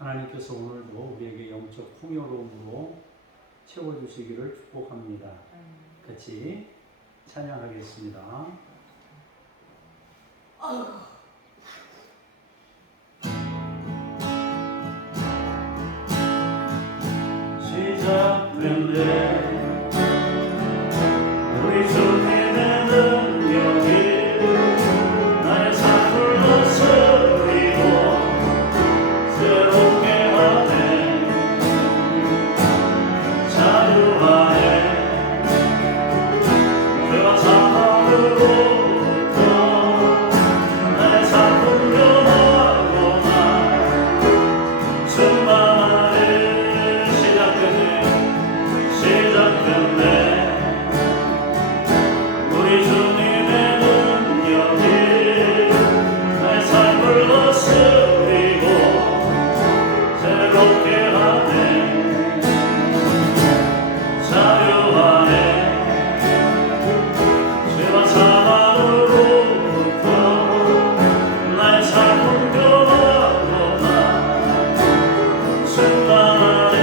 하나님께서 오늘도 우리에게 영적 풍요로움으로 채워주시기를 축복합니다. 같이 찬양하겠습니다. 시작된대 우리 주님의 능력이 나의 삶을 쓰리고 새롭게 하네. 자유하네. 죄와 사망으로부터 나의 삶을 변화구나. 충만하네. 시작됐네. 우리 주님의 능력이 나의 삶을 다스리고 새롭게 하네. 자유하네. 죄와 사망으로부터 나의 삶은 변화구나. 충만하네.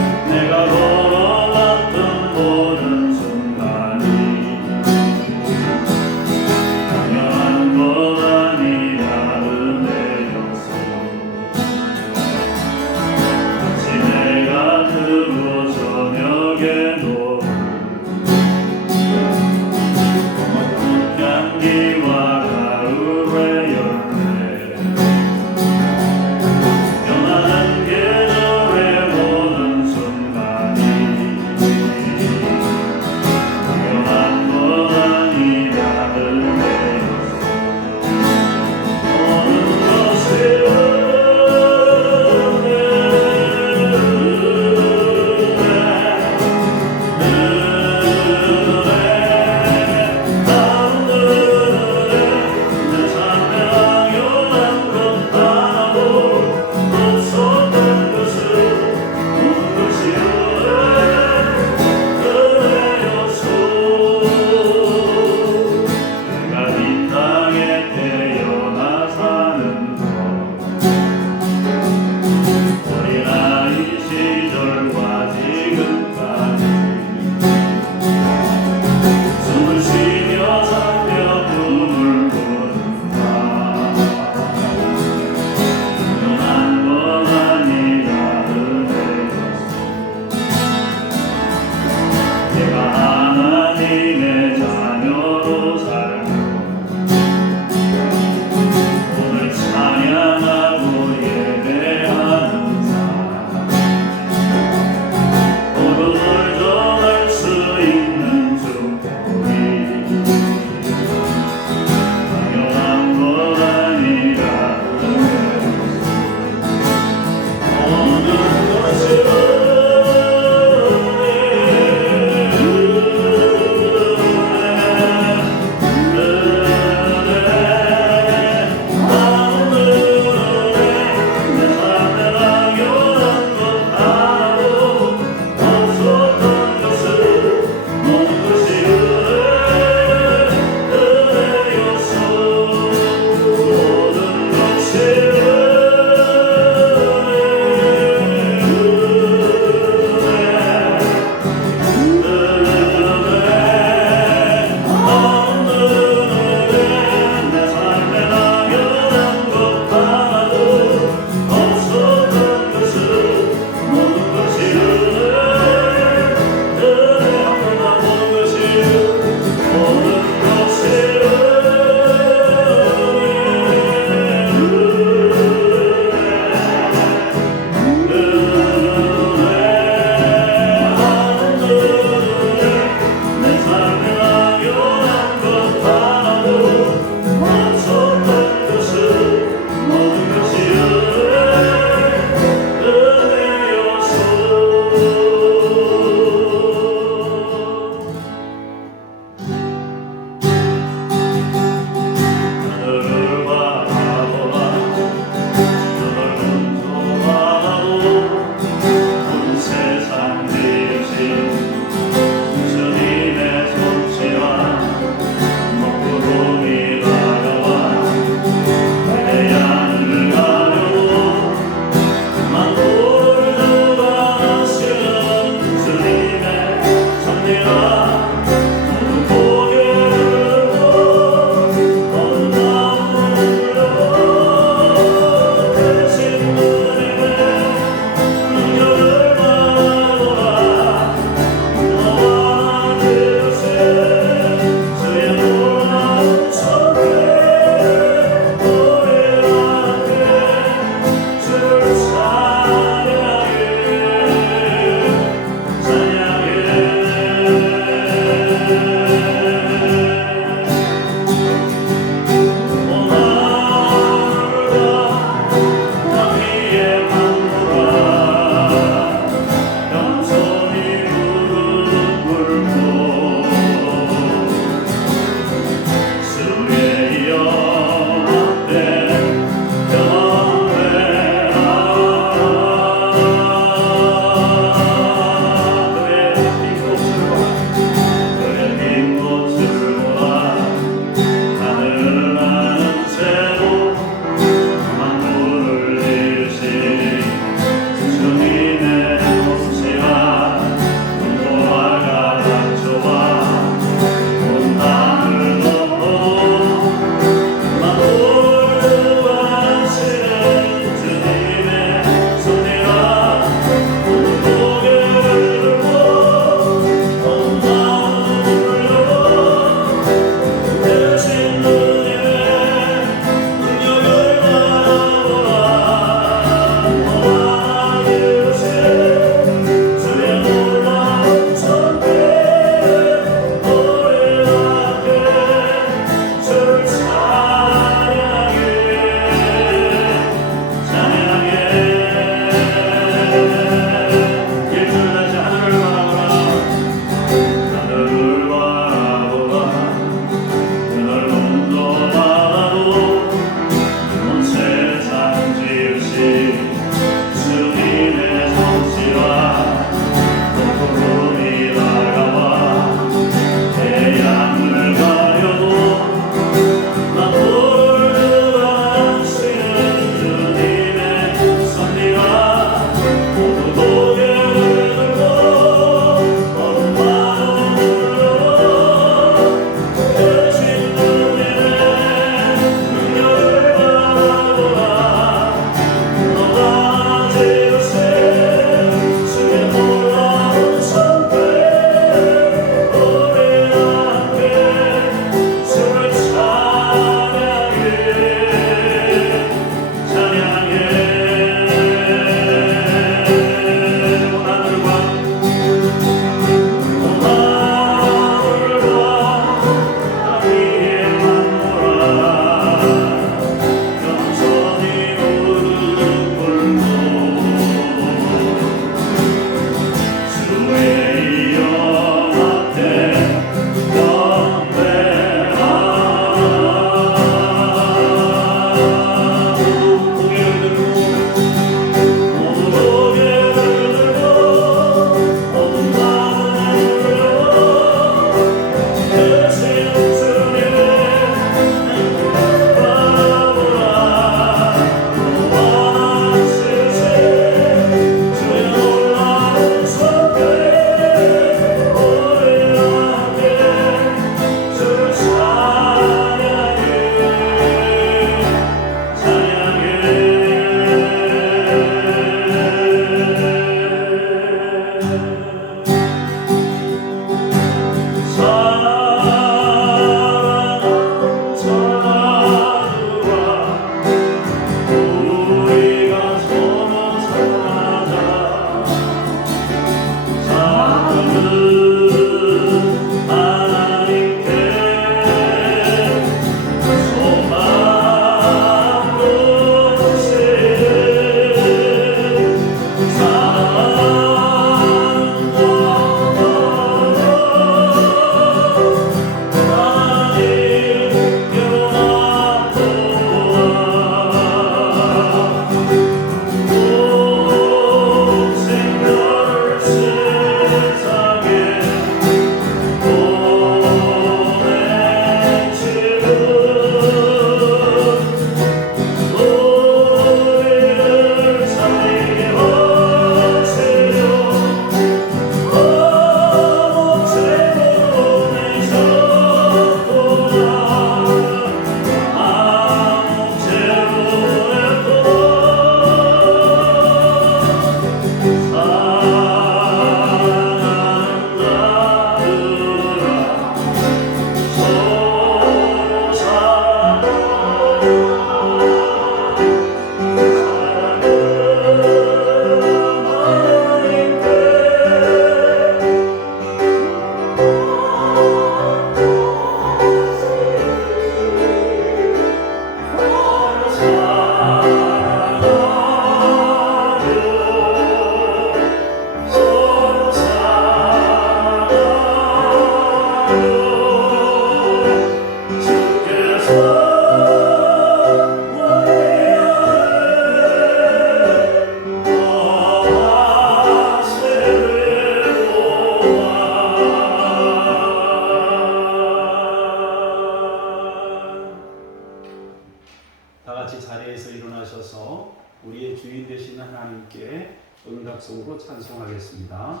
같이 자리에서 일어나셔서 우리의 주인 되시는 하나님께 응답송으로 찬송하겠습니다.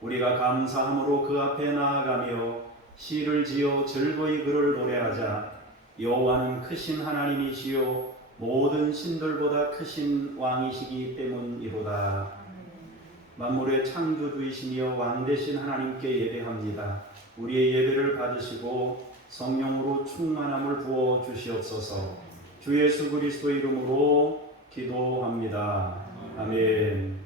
우리가 감사함으로 그 앞에 나아가며 시를 지어 즐거이 그를 노래하자. 여호와는 크신 하나님이시요 모든 신들보다 크신 왕이시기 때문이로다. 만물의 창조주이시며 왕 되신 하나님께 예배합니다. 우리의 예배를 받으시고 성령으로 충만함을 부어 주시옵소서. 주 예수 그리스도 이름으로 기도합니다. 아멘.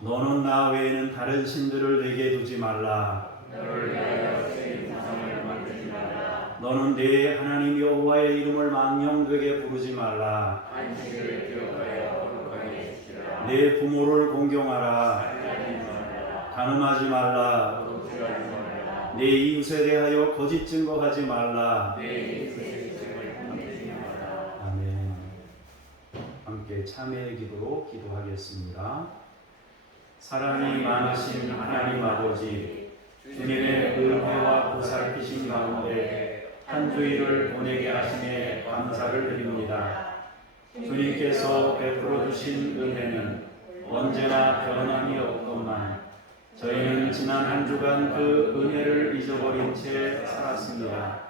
너는 나 외에는 다른 신들을 내게 두지 말라. 너는 내 하나님 여호와의 이름을 망령되게 부르지 말라. 내 부모를 공경하라. 간음하지 말라. 내 이웃에 대하여 거짓 증거하지 말라. 아멘. 함께 참회의 기도로 기도하겠습니다. 사랑이 많으신 하나님 아버지, 주님의 은혜와 보살피심 가운데 한 주일을 보내게 하심에 감사를 드립니다. 주님께서 베풀어 주신 은혜는 언제나 변함이 없건만 저희는 지난 한 주간 그 은혜를 잊어버린 채 살았습니다.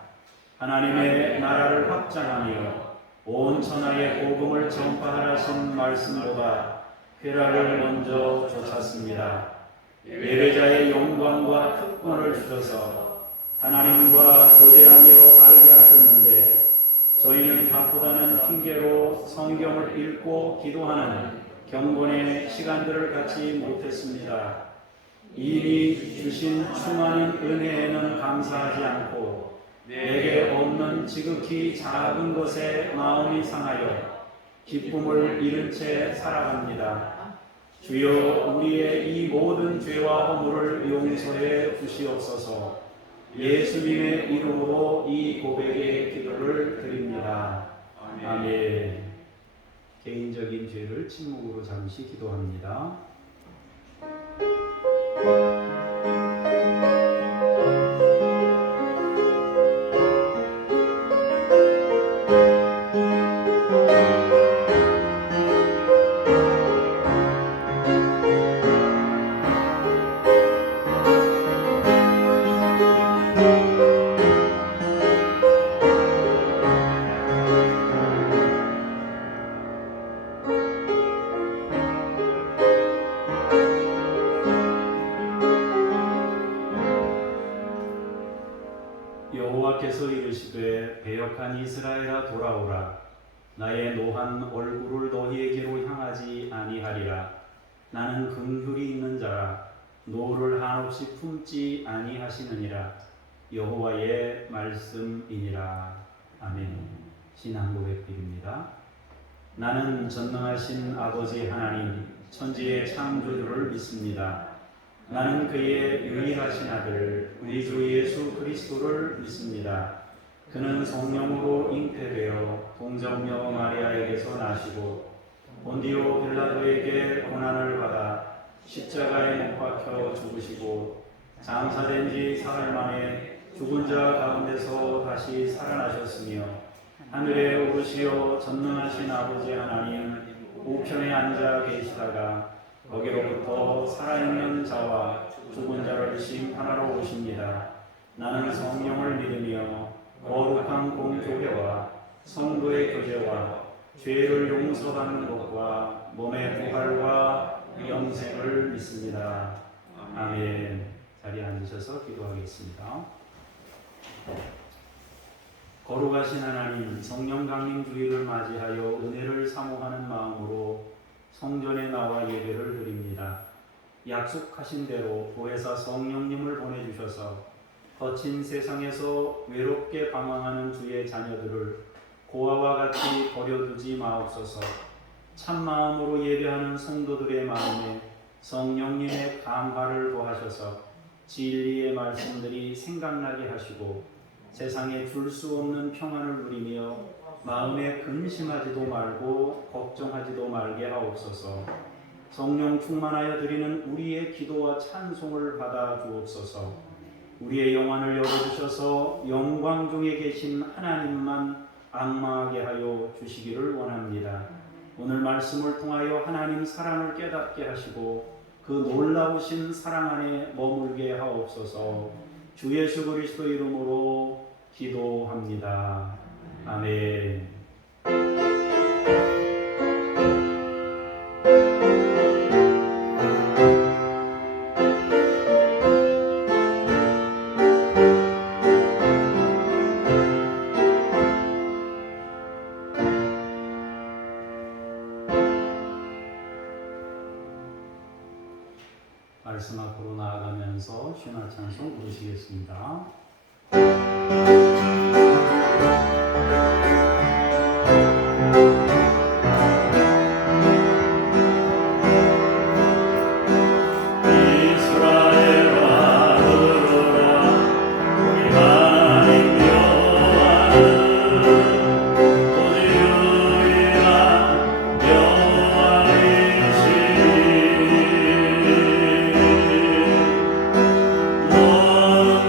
하나님의 나라를 확장하며 온 천하에 복음을 전파하라신 말씀보다 쾌락을 먼저 쫓았습니다. 예배자의 영광과 특권을 주셔서 하나님과 교제하며 살게 하셨는데 저희는 바쁘다는 핑계로 성경을 읽고 기도하는 경건의 시간들을 갖지 못했습니다. 이미 주신 수많은 은혜에는 감사하지 않고 내게 없는 지극히 작은 것에 마음이 상하여 기쁨을 잃은 채 살아갑니다. 주여, 우리의 이 모든 죄와 허물을 용서해 주시옵소서. 예수님의 이름으로 이 고백의 기도를 드립니다. 아멘. 개인적인 죄를 침묵으로 잠시 기도합니다. 여호와께서 이르시되 배역한 이스라엘아 돌아오라. 나의 노한 얼굴을 너희에게로 향하지 아니하리라. 나는 긍휼이 있는 자라. 노를 한없이 품지 아니하시느니라. 여호와의 말씀이니라. 아멘. 신앙 고백드립니다. 나는 전능하신 아버지 하나님 천지의 창조주를 믿습니다. 나는 그의 유일하신 아들 우리 주 예수 그리스도를 믿습니다. 그는 성령으로 잉태되어 동정녀 마리아에게서 나시고 본디오 빌라도에게 고난을 받아 십자가에 못 박혀 죽으시고 장사된 지 사흘 만에 죽은 자 가운데서 다시 살아나셨으며 하늘에 오르시어 전능하신 아버지 하나님 우편에 앉아 계시다가 거기로부터 살아있는 자와 죽은 자를 심판하러 오십니다. 나는 성령을 믿으며 거룩한 공교회와 성도의 교제와 죄를 용서받는 것과 몸의 부활과 영생을 믿습니다. 아멘. 자리에 앉으셔서 기도하겠습니다. 거룩하신 하나님, 성령 강림 주일을 맞이하여 은혜를 사모하는 마음으로 성전에 나와 예배를 드립니다. 약속하신 대로 보혜사 성령님을 보내주셔서 거친 세상에서 외롭게 방황하는 주의 자녀들을 고아와 같이 버려두지 마옵소서. 참마음으로 예배하는 성도들의 마음에 성령님의 감화를 더하셔서 진리의 말씀들이 생각나게 하시고 세상에 줄 수 없는 평안을 누리며 마음에 근심하지도 말고 걱정하지도 말게 하옵소서. 성령 충만하여 드리는 우리의 기도와 찬송을 받아 주옵소서. 우리의 영안을 열어주셔서 영광 중에 계신 하나님만 악마하게 하여 주시기를 원합니다. 오늘 말씀을 통하여 하나님 사랑을 깨닫게 하시고 그 놀라우신 사랑 안에 머물게 하옵소서. 주 예수 그리스도 이름으로 기도합니다. 아멘. 말씀 앞으로 나아가면서 신화 찬송 부르시겠습니다.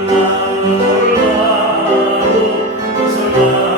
너는 나를 몰라도 그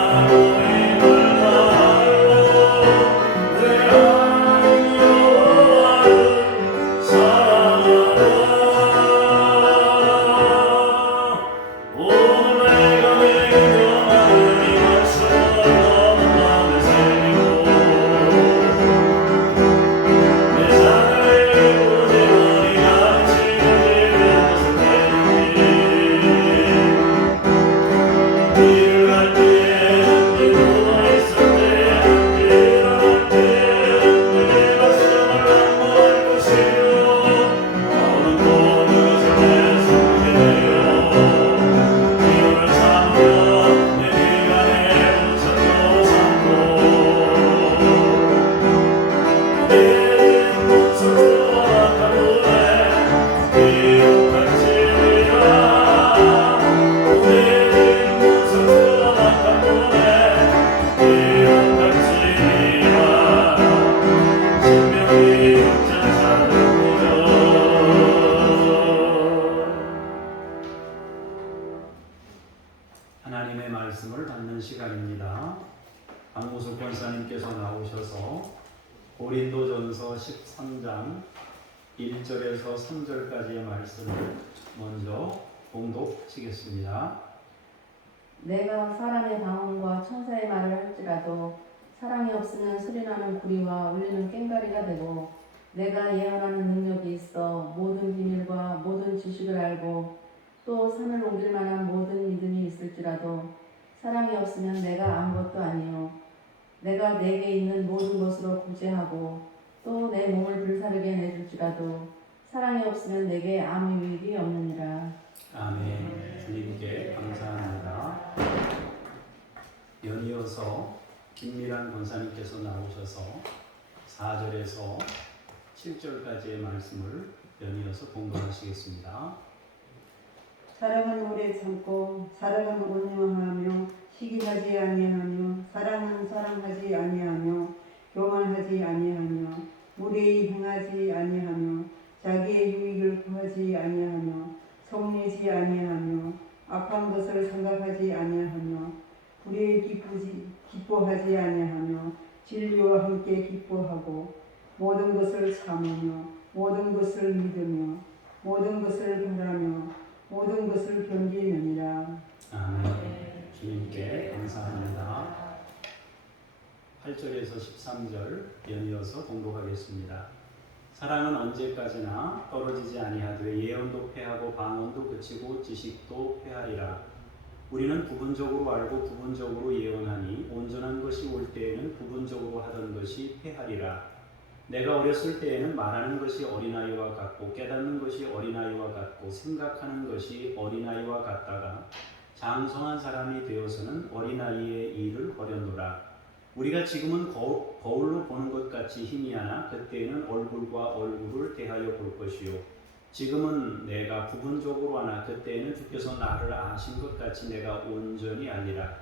안동숙 권사님께서 나오셔서 고린도전서 13장 1절에서 3절까지의 말씀을 먼저 봉독하시겠습니다. 내가 사람의 방언과 천사의 말을 할지라도 사랑이 없으면 소리나는 구리와 울리는 꽹과리가 되고 내가 예언하는 능력이 있어 모든 비밀과 모든 지식을 알고 또 산을 옮길 만한 모든 믿음이 있을지라도 사랑이 없으면 내가 아무것도 아니요 내가 내게 있는 모든 것으로 구제하고 또 내 몸을 불사르게 내줄지라도 사랑이 없으면 내게 아무 유익이 없느니라. 아멘. 주님께 감사합니다. 연이어서 김미란 권사님께서 나오셔서 4절에서 7절까지의 말씀을 연이어서 봉독하시겠습니다. 사랑은 오래 참고 사랑은 온유하며 시기하지 아니하며 사랑은 사랑하지 아니하며 교만하지 아니하며 무례히 행하지 아니하며 자기의 유익을 구하지 아니하며 성내지 아니하며 악한 것을 생각하지 아니하며 불의에 기뻐하지 아니하며 진리와 함께 기뻐하고 모든 것을 참으며 모든 것을 믿으며 모든 것을 바라며 모든 것을 견디느니라. 아멘. 주님께 감사합니다. 8절에서 13절 연이어서 봉독하겠습니다. 사랑은 언제까지나 떨어지지 아니하되 예언도 패하고 방언도 그치고 지식도 패하리라. 우리는 부분적으로 알고 부분적으로 예언하니 온전한 것이 올 때에는 부분적으로 하던 것이 패하리라. 내가 어렸을 때에는 말하는 것이 어린아이와 같고 깨닫는 것이 어린아이와 같고 생각하는 것이 어린아이와 같다가 장성한 사람이 되어서는 어린아이의 일을 하려노라. 우리가 지금은 거울로 보는 것 같이 희미하나 그때에는 얼굴과 얼굴을 대하여 볼 것이요 지금은 내가 부분적으로 하나 그때에는 주께서 나를 아신 것 같이 내가 온전히 알리라.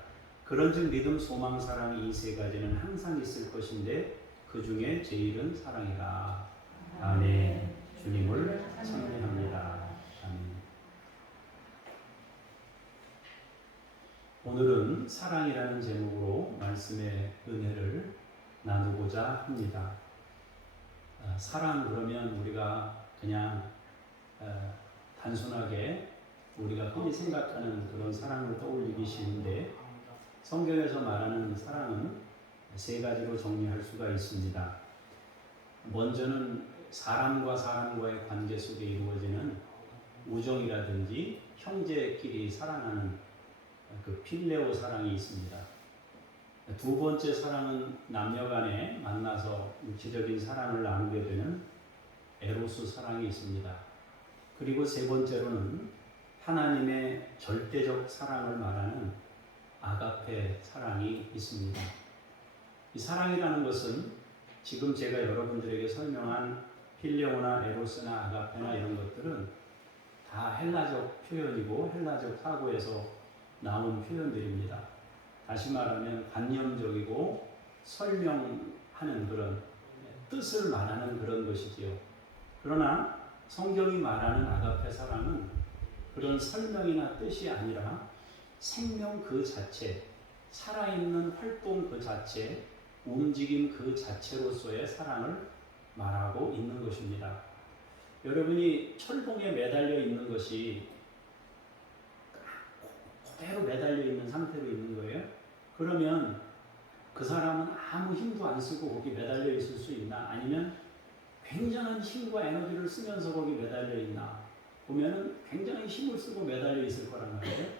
그런즉 믿음, 소망, 사랑 이 세 가지는 항상 있을 것인데 그 중에 제일은 사랑이라. 아멘. 주님을 찬양합니다. 아멘. 오늘은 사랑이라는 제목으로 말씀의 은혜를 나누고자 합니다. 사랑 그러면 우리가 그냥 단순하게 우리가 흔히 생각하는 그런 사랑을 떠올리기 쉬운데 성경에서 말하는 사랑은 세 가지로 정리할 수가 있습니다. 먼저는 사람과 사람과의 관계 속에 이루어지는 우정이라든지 형제끼리 사랑하는 그 필레오 사랑이 있습니다. 두 번째 사랑은 남녀 간에 만나서 육체적인 사랑을 나누게 되는 에로스 사랑이 있습니다. 그리고 세 번째로는 하나님의 절대적 사랑을 말하는 아가페 사랑이 있습니다. 이 사랑이라는 것은 지금 제가 여러분들에게 설명한 필레오나 에로스나 아가페나 이런 것들은 다 헬라적 표현이고 헬라적 사고에서 나온 표현들입니다. 다시 말하면 관념적이고 설명하는 그런 뜻을 말하는 그런 것이지요. 그러나 성경이 말하는 아가페 사랑은 그런 설명이나 뜻이 아니라 생명 그 자체, 살아있는 활동 그 자체, 움직임 그 자체로서의 사랑을 말하고 있는 것입니다. 여러분이 철봉에 매달려 있는 것이 그대로 매달려 있는 상태로 있는 거예요. 그러면 그 사람은 아무 힘도 안 쓰고 거기 매달려 있을 수 있나? 아니면 굉장한 힘과 에너지를 쓰면서 거기 매달려 있나? 보면은 굉장히 힘을 쓰고 매달려 있을 거란 말이에요.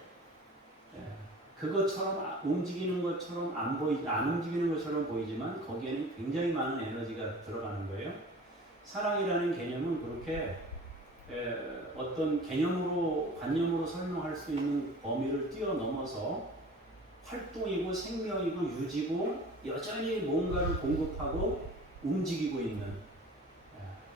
그것처럼 움직이는 것처럼 안 움직이는 것처럼 보이지만 거기에는 굉장히 많은 에너지가 들어가는 거예요. 사랑이라는 개념은 그렇게 어떤 개념으로 관념으로 설명할 수 있는 범위를 뛰어넘어서 활동이고 생명이고 유지고 여전히 뭔가를 공급하고 움직이고 있는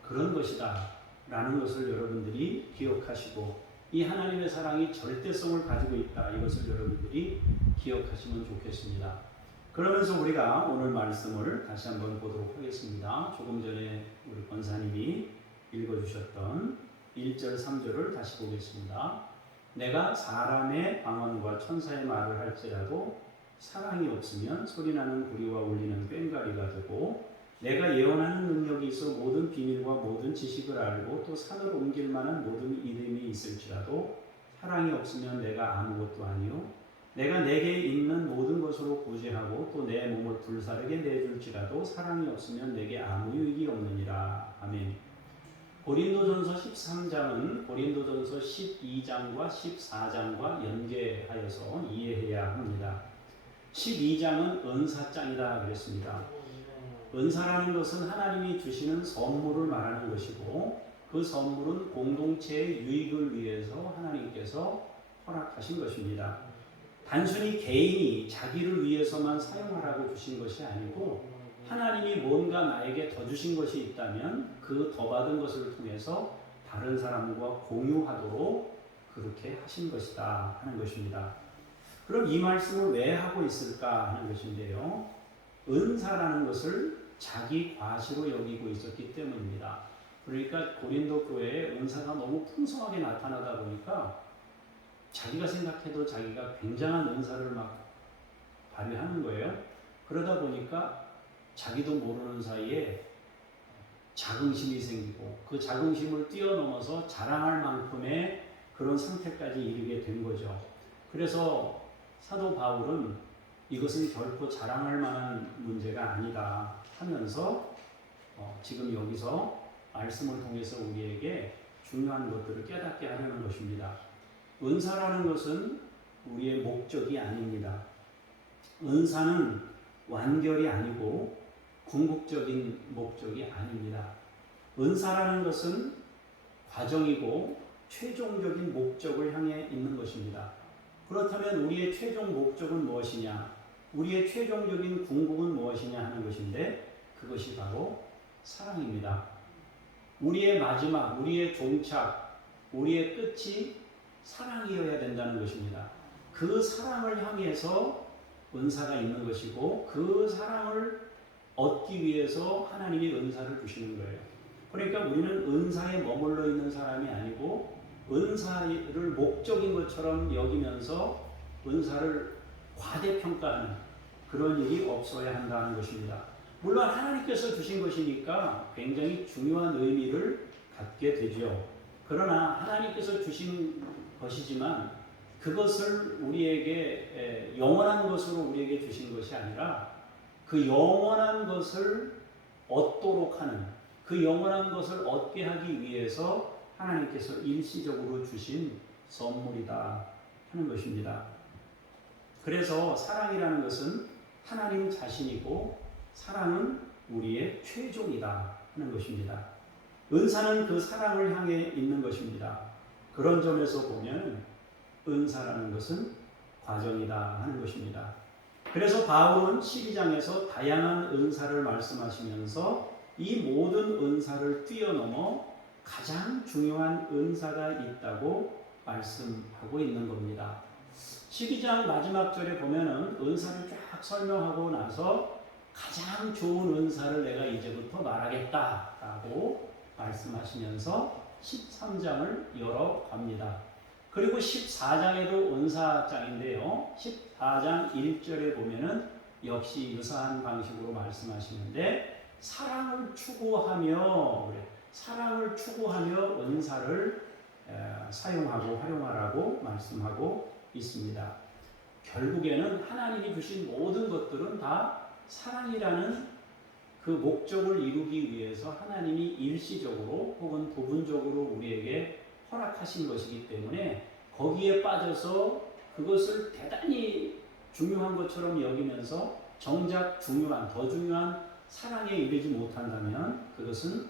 그런 것이다 라는 것을 여러분들이 기억하시고 이 하나님의 사랑이 절대성을 가지고 있다 이것을 여러분들이 기억하시면 좋겠습니다. 그러면서 우리가 오늘 말씀을 다시 한번 보도록 하겠습니다. 조금 전에 우리 권사님이 읽어주셨던 1절 3절을 다시 보겠습니다. 내가 사람의 방언과 천사의 말을 할지라도 사랑이 없으면 소리나는 구리와 울리는 꽹과리가 되고 내가 예언하는 능력이 있어 모든 비밀과 모든 지식을 알고 또 산을 옮길 만한 모든 이름이 있을지라도 사랑이 없으면 내가 아무것도 아니요 내가 내게 있는 모든 것으로 구제하고 또 내 몸을 불사르게 내줄지라도 사랑이 없으면 내게 아무 유익이 없느니라. 아멘. 고린도전서 13장은 고린도전서 12장과 14장과 연계하여서 이해해야 합니다. 12장은 은사장이다 그랬습니다. 은사라는 것은 하나님이 주시는 선물을 말하는 것이고 그 선물은 공동체의 유익을 위해서 하나님께서 허락하신 것입니다. 단순히 개인이 자기를 위해서만 사용하라고 주신 것이 아니고 하나님이 뭔가 나에게 더 주신 것이 있다면 그 더 받은 것을 통해서 다른 사람과 공유하도록 그렇게 하신 것이다 하는 것입니다. 그럼 이 말씀을 왜 하고 있을까 하는 것인데요. 은사라는 것을 자기 과시로 여기고 있었기 때문입니다. 그러니까 고린도 교회에 은사가 너무 풍성하게 나타나다 보니까 자기가 생각해도 자기가 굉장한 은사를 막 발휘하는 거예요. 그러다 보니까 자기도 모르는 사이에 자긍심이 생기고 그 자긍심을 뛰어넘어서 자랑할 만큼의 그런 상태까지 이르게 된 거죠. 그래서 사도 바울은 이것은 결코 자랑할 만한 문제가 아니다 하면서 지금 여기서 말씀을 통해서 우리에게 중요한 것들을 깨닫게 하려는 것입니다. 은사라는 것은 우리의 목적이 아닙니다. 은사는 완결이 아니고 궁극적인 목적이 아닙니다. 은사라는 것은 과정이고 최종적인 목적을 향해 있는 것입니다. 그렇다면 우리의 최종 목적은 무엇이냐? 우리의 최종적인 궁극은 무엇이냐 하는 것인데 그것이 바로 사랑입니다. 우리의 마지막, 우리의 종착, 우리의 끝이 사랑이어야 된다는 것입니다. 그 사랑을 향해서 은사가 있는 것이고 그 사랑을 얻기 위해서 하나님이 은사를 주시는 거예요. 그러니까 우리는 은사에 머물러 있는 사람이 아니고 은사를 목적인 것처럼 여기면서 은사를 과대평가하는 그런 일이 없어야 한다는 것입니다. 물론 하나님께서 주신 것이니까 굉장히 중요한 의미를 갖게 되죠. 그러나 하나님께서 주신 것이지만 그것을 우리에게 영원한 것으로 우리에게 주신 것이 아니라 그 영원한 것을 얻도록 하는 그 영원한 것을 얻게 하기 위해서 하나님께서 일시적으로 주신 선물이다 하는 것입니다. 그래서 사랑이라는 것은 하나님 자신이고 사랑은 우리의 최종이다 하는 것입니다. 은사는 그 사랑을 향해 있는 것입니다. 그런 점에서 보면 은사라는 것은 과정이다 하는 것입니다. 그래서 바울은 12장에서 다양한 은사를 말씀하시면서 이 모든 은사를 뛰어넘어 가장 중요한 은사가 있다고 말씀하고 있는 겁니다. 12장 마지막 절에 보면은 은사를 쫙 설명하고 나서 가장 좋은 은사를 내가 이제부터 말하겠다라고 말씀하시면서 13장을 열어갑니다. 그리고 14장에도 은사장인데요. 14장 1절에 보면은 역시 유사한 방식으로 말씀하시는데 사랑을 추구하며 은사를 사용하고 활용하라고 말씀하고 있습니다. 결국에는 하나님이 주신 모든 것들은 다 사랑이라는 그 목적을 이루기 위해서 하나님이 일시적으로 혹은 부분적으로 우리에게 허락하신 것이기 때문에 거기에 빠져서 그것을 대단히 중요한 것처럼 여기면서 정작 더 중요한 사랑에 이르지 못한다면 그것은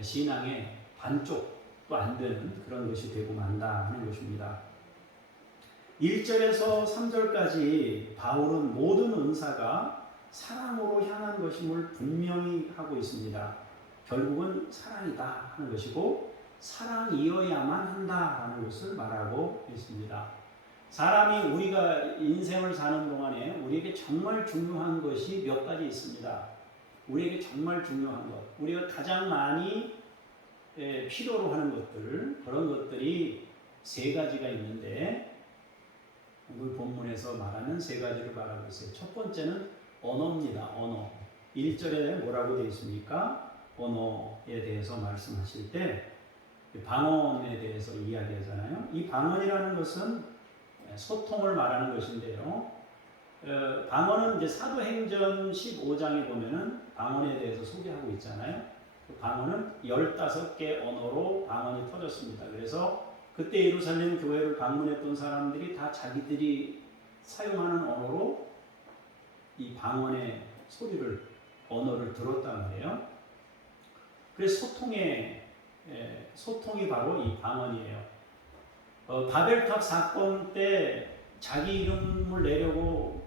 신앙의 반쪽도 안 되는 그런 것이 되고 만다 하는 것입니다. 1절에서 3절까지 바울은 모든 은사가 사랑으로 향한 것임을 분명히 하고 있습니다. 결국은 사랑이다 하는 것이고 사랑이어야만 한다라는 것을 말하고 있습니다. 사람이 우리가 인생을 사는 동안에 우리에게 정말 중요한 것이 몇 가지 있습니다. 우리에게 정말 중요한 것, 우리가 가장 많이 필요로 하는 것들, 그런 것들이 세 가지가 있는데 오늘 본문에서 말하는 세 가지를 말하고 있어요. 첫 번째는 언어입니다. 언어. 1절에 뭐라고 되어 있습니까? 언어에 대해서 말씀하실 때 방언에 대해서 이야기하잖아요. 이 방언이라는 것은 소통을 말하는 것인데요. 방언은 이제 사도행전 15장에 보면은 방언에 대해서 소개하고 있잖아요. 그 방언은 15개 언어로 방언이 터졌습니다. 그래서 그때 예루살렘 교회를 방문했던 사람들이 다 자기들이 사용하는 언어로 이 방언의 소리를, 언어를 들었단 말이에요. 그래서 소통이 바로 이 방언이에요. 바벨탑 사건 때 자기 이름을 내려고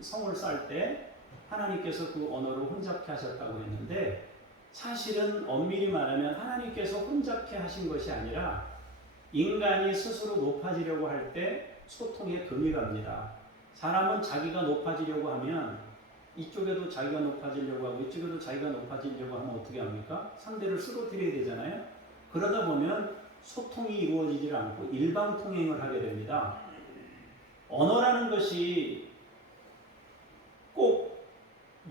성을 쌓을 때 하나님께서 그 언어를 혼잡케 하셨다고 했는데, 사실은 엄밀히 말하면 하나님께서 혼잡케 하신 것이 아니라 인간이 스스로 높아지려고 할 때 소통에 금이 갑니다. 사람은 자기가 높아지려고 하면 이쪽에도 자기가 높아지려고 하고 이쪽에도 자기가 높아지려고 하면 어떻게 합니까? 상대를 쓰러뜨려야 되잖아요. 그러다 보면 소통이 이루어지질 않고 일방통행을 하게 됩니다. 언어라는 것이 꼭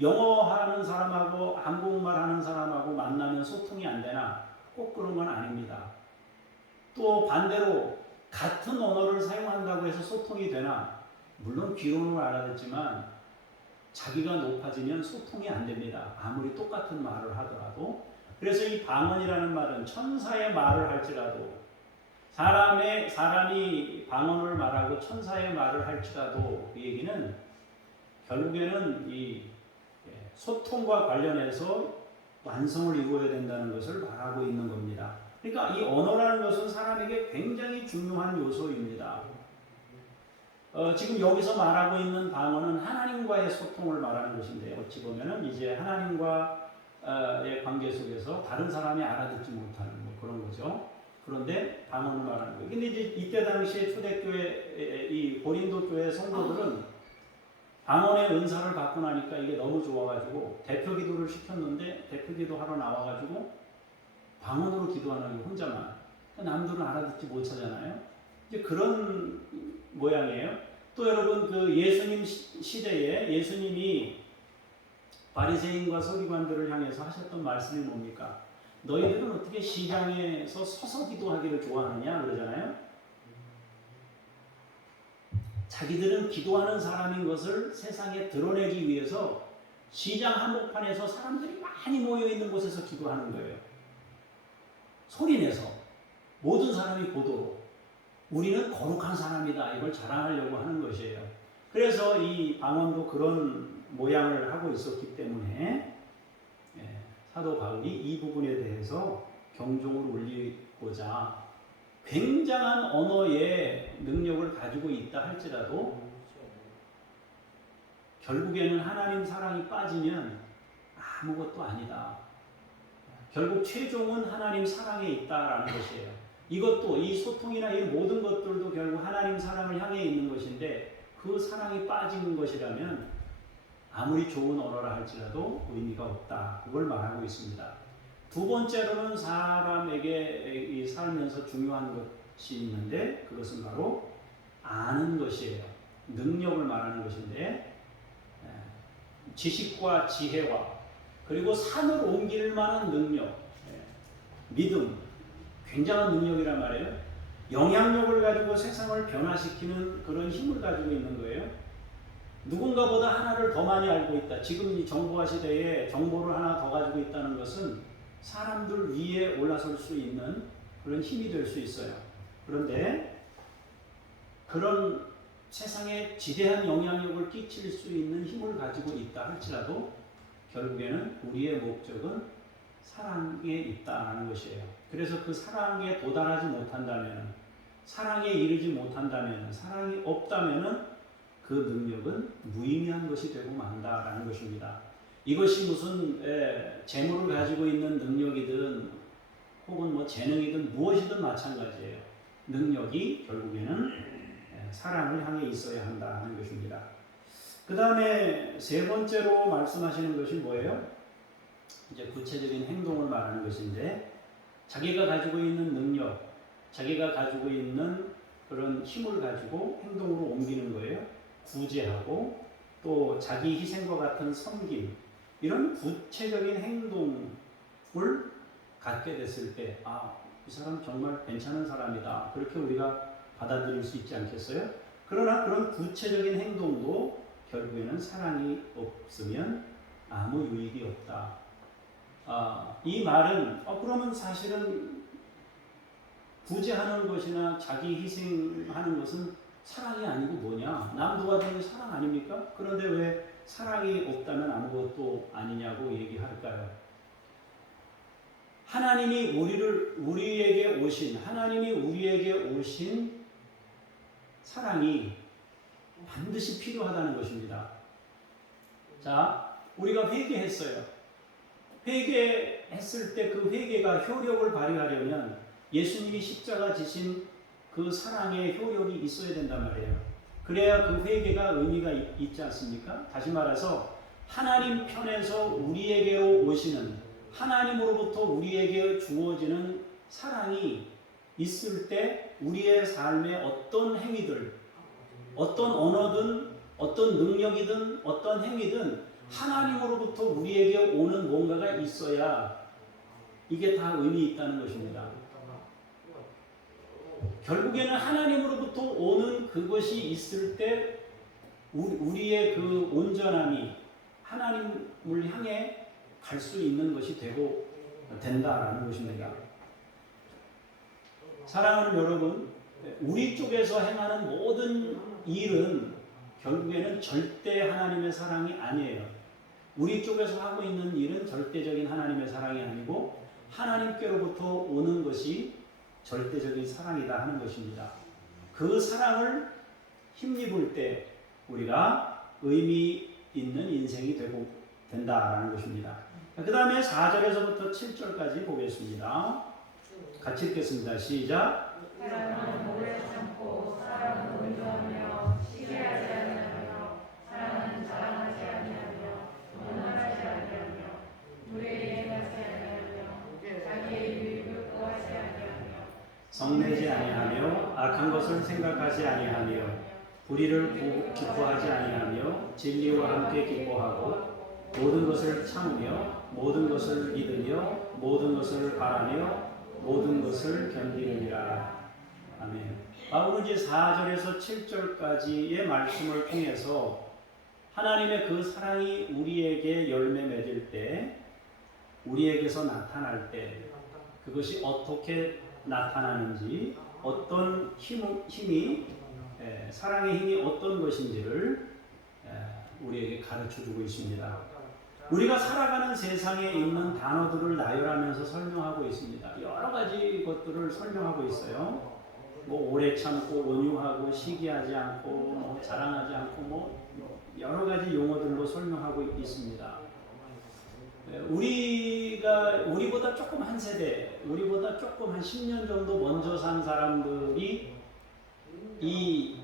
영어 하는 사람하고 한국말 하는 사람하고 만나면 소통이 안 되나? 꼭 그런 건 아닙니다. 또 반대로 같은 언어를 사용한다고 해서 소통이 되나? 물론 귀로는 알아듣지만 자기가 높아지면 소통이 안 됩니다. 아무리 똑같은 말을 하더라도. 그래서 이 방언이라는 말은 천사의 말을 할지라도, 사람이 방언을 말하고 천사의 말을 할지라도, 그 얘기는 결국에는 이 소통과 관련해서 완성을 이루어야 된다는 것을 말하고 있는 겁니다. 그러니까 이 언어라는 것은 사람에게 굉장히 중요한 요소입니다. 지금 여기서 말하고 있는 방언은 하나님과의 소통을 말하는 것인데, 어찌 보면은 이제 하나님과의 관계 속에서 다른 사람이 알아듣지 못하는 뭐 그런 거죠. 그런데 방언을 말하는 거예요. 근데 이제 이때 당시에 초대교회, 이 고린도 교회 성도들은 방언의 은사를 받고 나니까 이게 너무 좋아가지고 대표 기도를 시켰는데, 대표 기도 하러 나와가지고 방언으로 기도하는 게 혼자만, 남들은 알아듣지 못하잖아요. 이제 그런 모양이에요. 또 여러분, 그 예수님 시대에 예수님이 바리새인과 서기관들을 향해서 하셨던 말씀이 뭡니까? 너희들은 어떻게 시장에서 서서 기도하기를 좋아하느냐 그러잖아요. 자기들은 기도하는 사람인 것을 세상에 드러내기 위해서 시장 한복판에서 사람들이 많이 모여 있는 곳에서 기도하는 거예요. 소리내서 모든 사람이 보도록 우리는 거룩한 사람이다, 이걸 자랑하려고 하는 것이에요. 그래서 이 방언도 그런 모양을 하고 있었기 때문에 사도 바울이 이 부분에 대해서 경종을 울리고자 굉장한 언어의 능력을 가지고 있다 할지라도 결국에는 하나님 사랑이 빠지면 아무것도 아니다. 결국 최종은 하나님 사랑에 있다라는 것이에요. 이것도, 이 소통이나 이 모든 것들도 결국 하나님 사랑을 향해 있는 것인데, 그 사랑이 빠진 것이라면 아무리 좋은 언어라 할지라도 의미가 없다. 그걸 말하고 있습니다. 두 번째로는 사람에게 살면서 중요한 것이 있는데, 그것은 바로 아는 것이에요. 능력을 말하는 것인데, 지식과 지혜와 그리고 산을 옮길 만한 능력, 믿음, 굉장한 능력이란 말이에요. 영향력을 가지고 세상을 변화시키는 그런 힘을 가지고 있는 거예요. 누군가보다 하나를 더 많이 알고 있다. 지금 이 정보화 시대에 정보를 하나 더 가지고 있다는 것은 사람들 위에 올라설 수 있는 그런 힘이 될 수 있어요. 그런데 그런 세상에 지대한 영향력을 끼칠 수 있는 힘을 가지고 있다 할지라도 결국에는 우리의 목적은 사랑에 있다는 것이에요. 그래서 그 사랑에 도달하지 못한다면, 사랑에 이르지 못한다면, 사랑이 없다면 그 능력은 무의미한 것이 되고 만다라는 것입니다. 이것이 무슨 재물을 가지고 있는 능력이든 혹은 뭐 재능이든 무엇이든 마찬가지예요. 능력이 결국에는 사랑을 향해 있어야 한다는 것입니다. 그 다음에 세 번째로 말씀하시는 것이 뭐예요? 이제 구체적인 행동을 말하는 것인데, 자기가 가지고 있는 능력, 자기가 가지고 있는 그런 힘을 가지고 행동으로 옮기는 거예요. 구제하고 또 자기 희생과 같은 섬김, 이런 구체적인 행동을 갖게 됐을 때, 아, 이 사람 정말 괜찮은 사람이다, 그렇게 우리가 받아들일 수 있지 않겠어요? 그러나 그런 구체적인 행동도 결국에는 사랑이 없으면 아무 유익이 없다. 이 말은 그러면 사실은 구제하는 것이나 자기 희생하는 것은 사랑이 아니고 뭐냐? 남 도와주는 사랑 아닙니까? 그런데 왜 사랑이 없다면 아무것도 아니냐고 얘기할까요? 하나님이 우리에게 오신 사랑이 반드시 필요하다는 것입니다. 자, 우리가 회개했어요. 회개했을 때 그 회개가 효력을 발휘하려면 예수님이 십자가 지신 그 사랑의 효력이 있어야 된단 말이에요. 그래야 그 회개가 의미가 있지 않습니까? 다시 말해서 하나님 편에서 우리에게로 오시는, 하나님으로부터 우리에게 주어지는 사랑이 있을 때 우리의 삶의 어떤 행위들, 어떤 언어든 어떤 능력이든 어떤 행위든 하나님으로부터 우리에게 오는 뭔가가 있어야 이게 다 의미 있다는 것입니다. 결국에는 하나님으로부터 오는 그것이 있을 때 우리의 그 온전함이 하나님을 향해 갈 수 있는 것이 되고 된다라는 것입니다. 사랑하는 여러분, 우리 쪽에서 행하는 모든 일은 결국에는 절대 하나님의 사랑이 아니에요. 우리 쪽에서 하고 있는 일은 절대적인 하나님의 사랑이 아니고 하나님께로부터 오는 것이 절대적인 사랑이다 하는 것입니다. 그 사랑을 힘입을 때 우리가 의미 있는 인생이 되고 된다라는 것입니다. 그 다음에 4절에서부터 7절까지 보겠습니다. 같이 읽겠습니다. 시작. 사랑은 오래 참고 사랑은 온유하며 시기하지 아니하며 사랑은 자랑하지 아니하며 원망하지 아니하며 불의에 행하지 아니하며 자기의 유익을 구하지 아니하며 성내지 아니하며 악한 것을 생각하지 아니하며 불의를 기뻐하지 아니하며 진리와 함께 기뻐하고 모든 것을 참으며 모든 것을 믿으며 모든 것을 바라며 모든 것을 견디느니라. 아멘. 바울은 이제 4절에서 7절까지의 말씀을 통해서 하나님의 그 사랑이 우리에게 열매 맺을 때, 우리에게서 나타날 때 그것이 어떻게 나타나는지, 어떤 힘이 사랑의 힘이 어떤 것인지를 우리에게 가르쳐주고 있습니다. 우리가 살아가는 세상에 있는 단어들을 나열하면서 설명하고 있습니다. 여러 가지 것들을 설명하고 있어요. 뭐 오래 참고 온유하고 시기하지 않고 뭐 자랑하지 않고 뭐 여러 가지 용어들로 설명하고 있습니다. 우리보다 조금 한 세대, 우리보다 조금 한 10년 정도 먼저 산 사람들이 이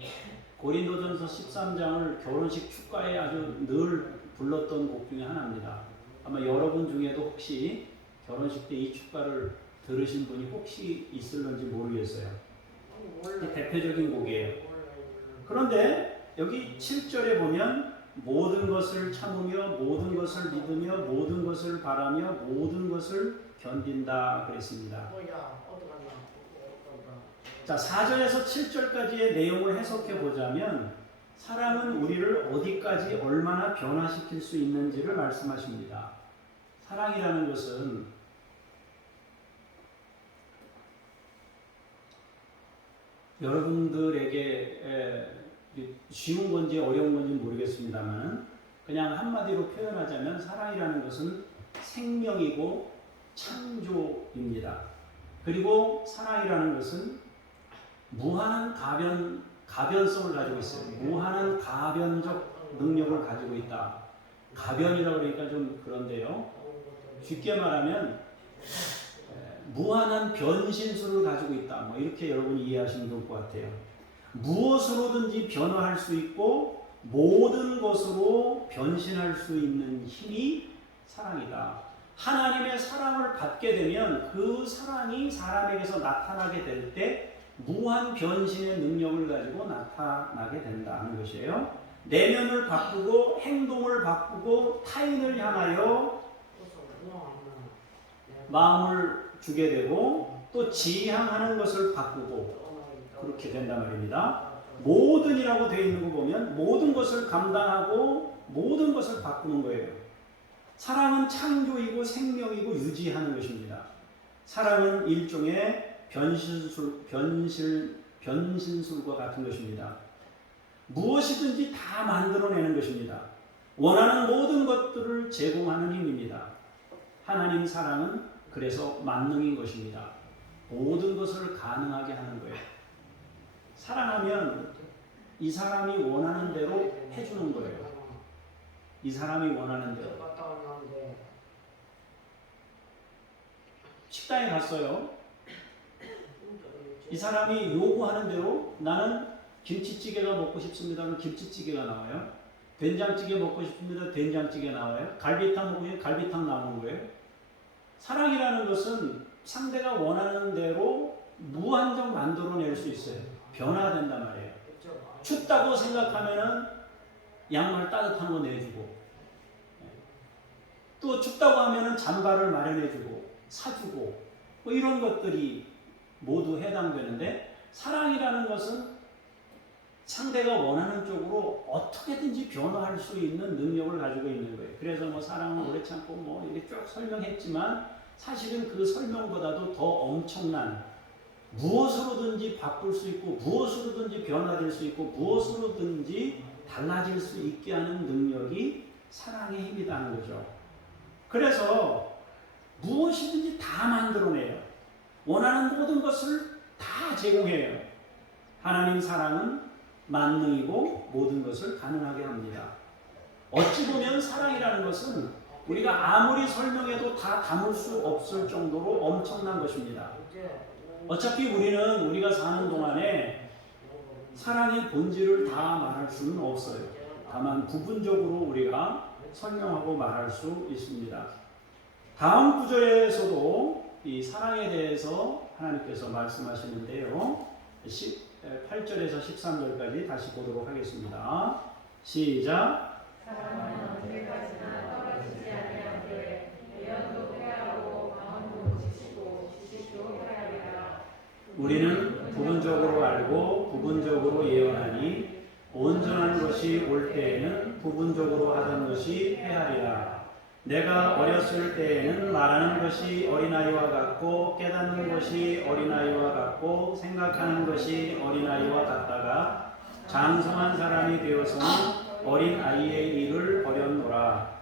고린도전서 13장을 결혼식 축가에 아주 늘 불렀던 곡 중에 하나입니다. 아마 여러분 중에도 혹시 결혼식 때 이 축가를 들으신 분이 혹시 있을런지 모르겠어요. 대표적인 곡이에요. 그런데 여기 7절에 보면 모든 것을 참으며 모든 것을 믿으며 모든 것을 바라며 모든 것을 견딘다 그랬습니다. 자, 4절에서 7절까지의 내용을 해석해 보자면 사랑은 우리를 어디까지 얼마나 변화시킬 수 있는지를 말씀하십니다. 사랑이라는 것은 여러분들에게 쉬운 건지 어려운 건지 모르겠습니다만 그냥 한마디로 표현하자면 사랑이라는 것은 생명이고 창조입니다. 그리고 사랑이라는 것은 무한한 가변성을 가지고 있어요. 무한한 가변적 능력을 가지고 있다. 가변이라고 그러니까 좀 그런데요. 쉽게 말하면 무한한 변신수를 가지고 있다. 뭐 이렇게 여러분이 이해하시면 좋을 것 같아요. 무엇으로든지 변화할 수 있고 모든 것으로 변신할 수 있는 힘이 사랑이다. 하나님의 사랑을 받게 되면 그 사랑이 사람에게서 나타나게 될 때 무한 변신의 능력을 가지고 나타나게 된다는 것이에요. 내면을 바꾸고 행동을 바꾸고 타인을 향하여 마음을 주게 되고 또 지향하는 것을 바꾸고 그렇게 된단 말입니다. 모든이라고 되어 있는 거 보면 모든 것을 감당하고 모든 것을 바꾸는 거예요. 사랑은 창조이고 생명이고 유지하는 것입니다. 사랑은 일종의 변신술과 같은 것입니다. 무엇이든지 다 만들어내는 것입니다. 원하는 모든 것들을 제공하는 힘입니다. 하나님 사랑은 그래서 만능인 것입니다. 모든 것을 가능하게 하는 거예요. 사랑하면 이 사람이 원하는 대로 해주는 거예요. 이 사람이 원하는 대로. 식당에 갔어요. 이 사람이 요구하는 대로 나는 김치찌개가 먹고 싶습니다. 그럼 김치찌개가 나와요. 된장찌개 먹고 싶습니다. 된장찌개 나와요. 갈비탕 먹고 싶으면 갈비탕 나오는 거예요. 사랑이라는 것은 상대가 원하는 대로 무한정 만들어낼 수 있어요. 변화된단 말이에요. 춥다고 생각하면은 양말 따뜻한 거 내주고, 또 춥다고 하면은 잠바를 마련해주고 사주고 뭐 이런 것들이 모두 해당되는데, 사랑이라는 것은 상대가 원하는 쪽으로 어떻게든지 변화할 수 있는 능력을 가지고 있는 거예요. 그래서 뭐 사랑은 오래 참고 뭐 이렇게 쭉 설명했지만 사실은 그 설명보다도 더 엄청난, 무엇으로든지 바꿀 수 있고 무엇으로든지 변화될 수 있고 무엇으로든지 달라질 수 있게 하는 능력이 사랑의 힘이라는 거죠. 그래서 무엇이든지 다 만들어내요. 원하는 모든 것을 다 제공해요. 하나님 사랑은 만능이고 모든 것을 가능하게 합니다. 어찌 보면 사랑이라는 것은 우리가 아무리 설명해도 다 담을 수 없을 정도로 엄청난 것입니다. 어차피 우리가 사는 동안에 사랑의 본질을 다 말할 수는 없어요. 다만 부분적으로 우리가 설명하고 말할 수 있습니다. 다음 구절에서도 이 사랑에 대해서 하나님께서 말씀하시는데요. 8절에서 13절까지 다시 보도록 하겠습니다. 시작. 사랑은 언제까지나 떨어지지 아니하되 예언도 회하고 방언도 지치고 지식도 회하리라. 우리는 부분적으로 알고 부분적으로 예언하니 온전한 것이 올 때에는 부분적으로 하던 것이 회하리라. 내가 어렸을 때에는 말하는 것이 어린아이와 같고 깨닫는 것이 어린아이와 같고 생각하는 것이 어린아이와 같다가 장성한 사람이 되어서는 어린아이의 일을 버렸노라.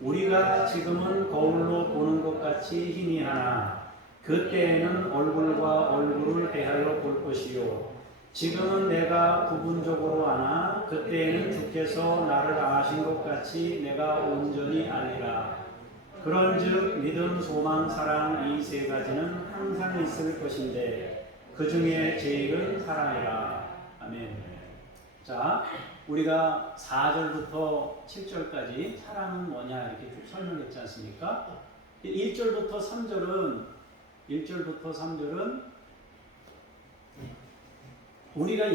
우리가 지금은 거울로 보는 것 같이 희미하나 그때에는 얼굴과 얼굴을 대하여 볼 것이요. 지금은 내가 부분적으로 아나 그때에는 주께서 나를 아신 것 같이 내가 온전히 아니라. 그런즉 믿음, 소망, 사랑 이 세 가지는 항상 있을 것인데 그 중에 제일은 사랑이라. 아멘. 자, 우리가 4절부터 7절까지 사랑은 뭐냐 이렇게 쭉 설명했지 않습니까? 1절부터 3절은 우리가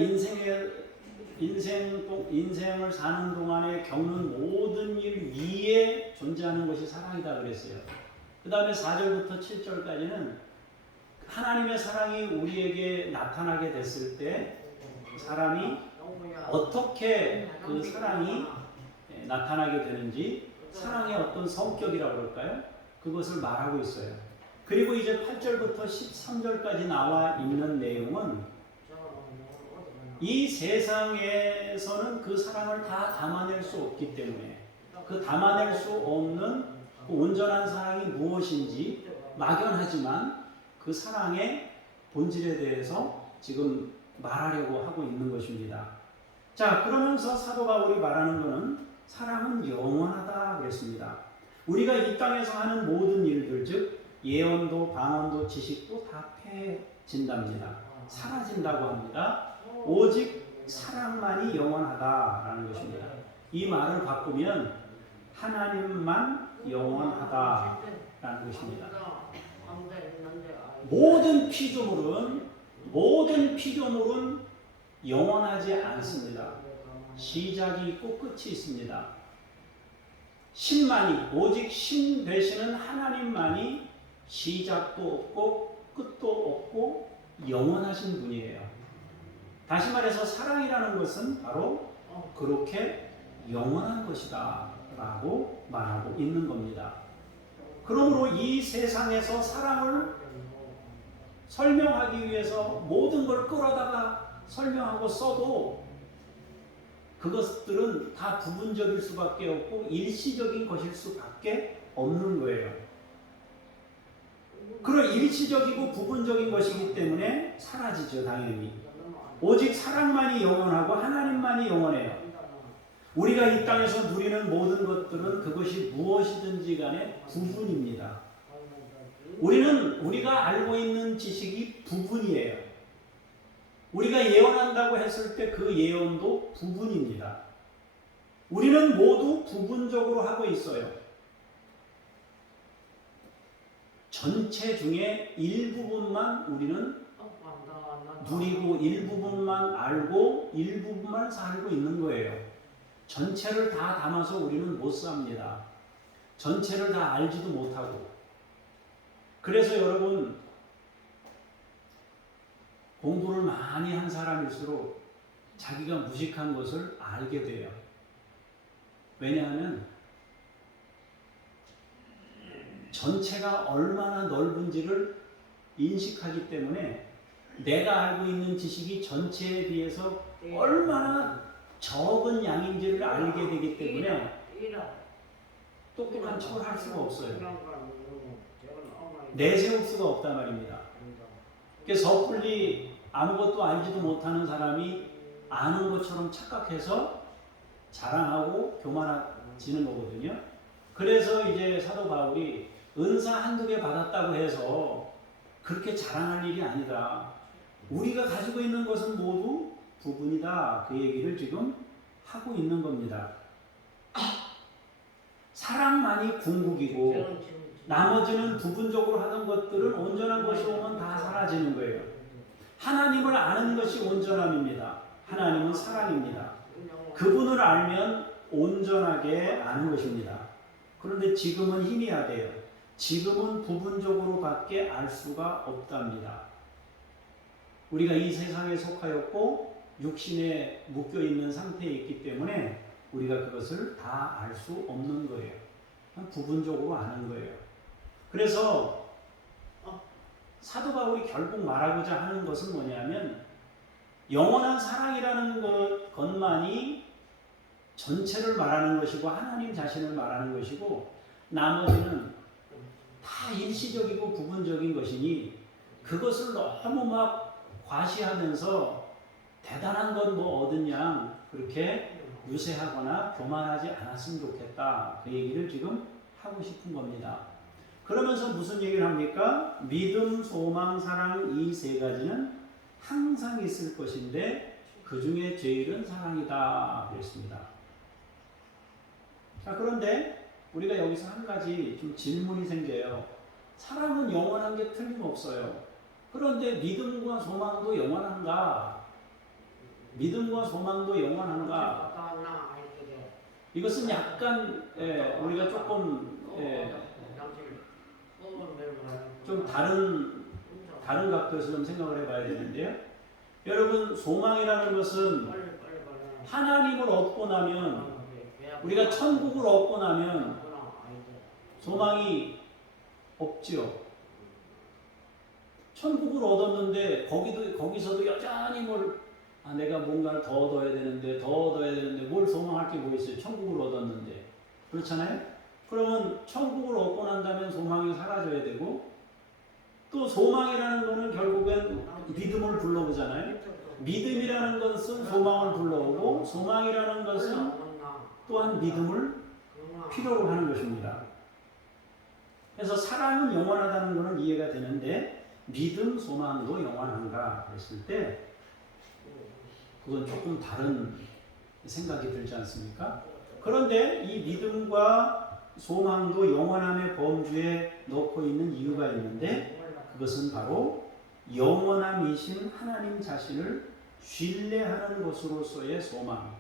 인생을 사는 동안에 겪는 모든 일 위에 존재하는 것이 사랑이다 그랬어요. 그 다음에 4절부터 7절까지는 하나님의 사랑이 우리에게 나타나게 됐을 때 사람이 어떻게 그 사랑이 나타나게 되는지, 사랑의 어떤 성격이라고 그럴까요? 그것을 말하고 있어요. 그리고 이제 8절부터 13절까지 나와 있는 내용은 이 세상에서는 그 사랑을 다 담아낼 수 없기 때문에 그 담아낼 수 없는 그 온전한 사랑이 무엇인지 막연하지만 그 사랑의 본질에 대해서 지금 말하려고 하고 있는 것입니다. 자, 그러면서 사도 바울이 말하는 것은 사랑은 영원하다 그랬습니다. 우리가 이 땅에서 하는 모든 일들, 즉 예언도 방언도 지식도 다 패해진답니다. 사라진다고 합니다. 오직 사랑만이 영원하다라는 것입니다. 이 말을 바꾸면 하나님만 영원하다라는 것입니다. 모든 피조물은 모든 피조물은 영원하지 않습니다. 시작이 있고 끝이 있습니다. 신만이, 오직 신 되시는 하나님만이 시작도 없고 끝도 없고 영원하신 분이에요. 다시 말해서 사랑이라는 것은 바로 그렇게 영원한 것이다 라고 말하고 있는 겁니다. 그러므로 이 세상에서 사랑을 설명하기 위해서 모든 걸 끌어다가 설명하고 써도 그것들은 다 부분적일 수밖에 없고 일시적인 것일 수밖에 없는 거예요. 그런 일시적이고 부분적인 것이기 때문에 사라지죠, 당연히. 오직 사랑만이 영원하고 하나님만이 영원해요. 우리가 이 땅에서 누리는 모든 것들은 그것이 무엇이든지 간에 부분입니다. 우리가 알고 있는 지식이 부분이에요. 우리가 예언한다고 했을 때 그 예언도 부분입니다. 우리는 모두 부분적으로 하고 있어요. 전체 중에 일부분만 우리는 누리고 일부분만 알고 일부분만 살고 있는 거예요. 전체를 다 담아서 우리는 못 삽니다. 전체를 다 알지도 못하고. 그래서 여러분, 공부를 많이 한 사람일수록 자기가 무식한 것을 알게 돼요. 왜냐하면 전체가 얼마나 넓은지를 인식하기 때문에 내가 알고 있는 지식이 전체에 비해서 얼마나 적은 양인지를 알게 되기 때문에 똑똑한 척을 할 수가 없어요. 내세울 수가 없단 말입니다. 그래서 섣불리 아무것도 알지도 못하는 사람이 아는 것처럼 착각해서 자랑하고 교만해지는 거거든요. 그래서 이제 사도 바울이 은사 한두 개 받았다고 해서 그렇게 자랑할 일이 아니다. 우리가 가지고 있는 것은 모두 부분이다. 그 얘기를 지금 하고 있는 겁니다. 사랑만이 궁극이고 나머지는 부분적으로 하는 것들은 온전한 것이 오면 다 사라지는 거예요. 하나님을 아는 것이 온전함입니다. 하나님은 사랑입니다. 그분을 알면 온전하게 아는 것입니다. 그런데 지금은 희미해야 돼요. 지금은 부분적으로밖에 알 수가 없답니다. 우리가 이 세상에 속하였고 육신에 묶여있는 상태에 있기 때문에 우리가 그것을 다 알 수 없는 거예요. 부분적으로 아는 거예요. 그래서 사도 바울이 결국 말하고자 하는 것은 뭐냐면 영원한 사랑이라는 것만이 전체를 말하는 것이고 하나님 자신을 말하는 것이고 나머지는 다 일시적이고 부분적인 것이니 그것을 너무 막 과시하면서 대단한 건 뭐 얻은 양 그렇게 유세하거나 교만하지 않았으면 좋겠다. 그 얘기를 지금 하고 싶은 겁니다. 그러면서 무슨 얘기를 합니까? 믿음, 소망, 사랑 이 세 가지는 항상 있을 것인데 그 중에 제일은 사랑이다. 그랬습니다. 자, 그런데 우리가 여기서 한 가지 좀 질문이 생겨요. 사랑은 영원한 게 틀림없어요. 그런데 믿음과 소망도 영원한가? 믿음과 소망도 영원한가? 이것은 약간 우리가 조금 좀 다른 각도에서 좀 생각을 해봐야 되는데요. 여러분, 소망이라는 것은 하나님을 얻고 나면 우리가 천국을 얻고 나면 소망이 없지요. 천국을 얻었는데 거기서도 여전히 내가 뭔가를 더 얻어야 되는데 뭘 소망할 게 뭐 있어요? 천국을 얻었는데. 그렇잖아요? 그러면 천국을 얻고 난 다음에 소망이 사라져야 되고 또 소망이라는 거는 결국엔 믿음을 불러오잖아요. 믿음이라는 것은 소망을 불러오고 소망이라는 것은 또한 믿음을 필요로 하는 것입니다. 그래서 사랑은 영원하다는 것은 이해가 되는데 믿음, 소망도 영원한가 했을 때 그건 조금 다른 생각이 들지 않습니까? 그런데 이 믿음과 소망도 영원함의 범주에 넣고 있는 이유가 있는데 그것은 바로 영원함이신 하나님 자신을 신뢰하는 것으로서의 소망,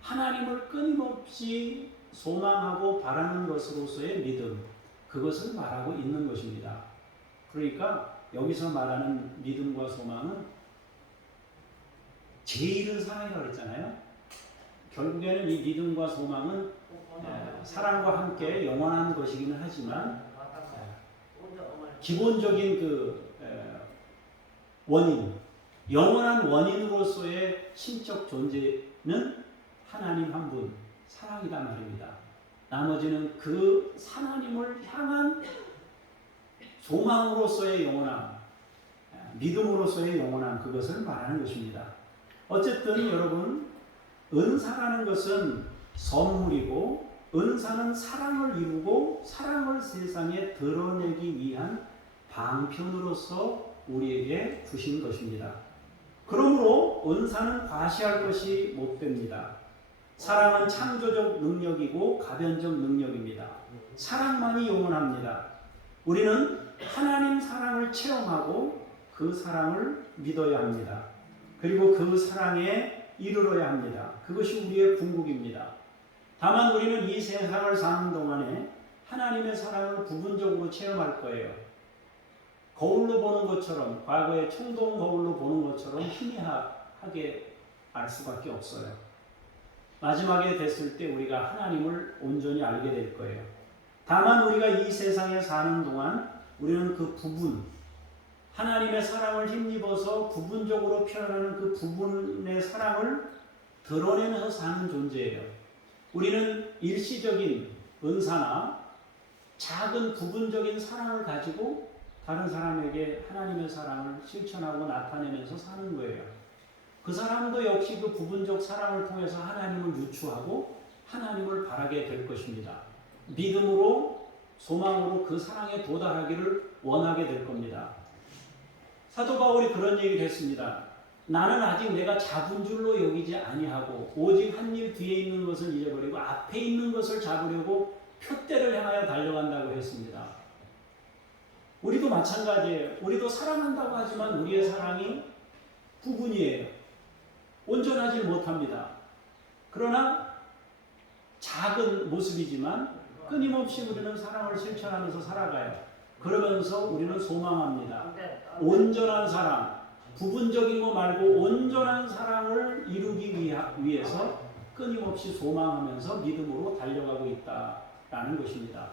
하나님을 끊임없이 소망하고 바라는 것으로서의 믿음, 그것을 말하고 있는 것입니다. 그러니까 여기서 말하는 믿음과 소망은 제1의 사랑이라고 했잖아요. 결국에는 이 믿음과 소망은 사랑과 함께 영원한 것이기는 하지만 기본적인 그 원인, 영원한 원인으로서의 신적 존재는 하나님 한 분, 사랑이다 말입니다. 나머지는 그 하나님을 향한 소망으로서의 영원함, 믿음으로서의 영원함, 그것을 말하는 것입니다. 어쨌든 여러분, 은사라는 것은 선물이고 은사는 사랑을 이루고 사랑을 세상에 드러내기 위한 방편으로서 우리에게 주신 것입니다. 그러므로 은사는 과시할 것이 못 됩니다. 사랑은 창조적 능력이고 가변적 능력입니다. 사랑만이 영원합니다. 우리는 하나님 사랑을 체험하고 그 사랑을 믿어야 합니다. 그리고 그 사랑에 이르러야 합니다. 그것이 우리의 궁극입니다. 다만 우리는 이 세상을 사는 동안에 하나님의 사랑을 부분적으로 체험할 거예요. 거울로 보는 것처럼, 과거의 청동 거울로 보는 것처럼 희미하게 알 수밖에 없어요. 마지막에 됐을 때 우리가 하나님을 온전히 알게 될 거예요. 다만 우리가 이 세상에 사는 동안 우리는 그 부분, 하나님의 사랑을 힘입어서 부분적으로 표현하는 그 부분의 사랑을 드러내면서 사는 존재예요. 우리는 일시적인 은사나 작은 부분적인 사랑을 가지고 다른 사람에게 하나님의 사랑을 실천하고 나타내면서 사는 거예요. 그 사람도 역시 그 부분적 사랑을 통해서 하나님을 유추하고 하나님을 바라게 될 것입니다. 믿음으로, 소망으로 그 사랑에 도달하기를 원하게 될 겁니다. 사도 바울이 그런 얘기를 했습니다. 나는 아직 내가 잡은 줄로 여기지 아니하고 오직 한 일 뒤에 있는 것을 잊어버리고 앞에 있는 것을 잡으려고 표대를 향하여 달려간다고 했습니다. 우리도 마찬가지예요. 우리도 사랑한다고 하지만 우리의 사랑이 부분이에요. 온전하지 못합니다. 그러나 작은 모습이지만 끊임없이 우리는 사랑을 실천하면서 살아가요. 그러면서 우리는 소망합니다. 온전한 사랑, 부분적인 거 말고 온전한 사랑을 이루기 위해서 끊임없이 소망하면서 믿음으로 달려가고 있다라는 것입니다.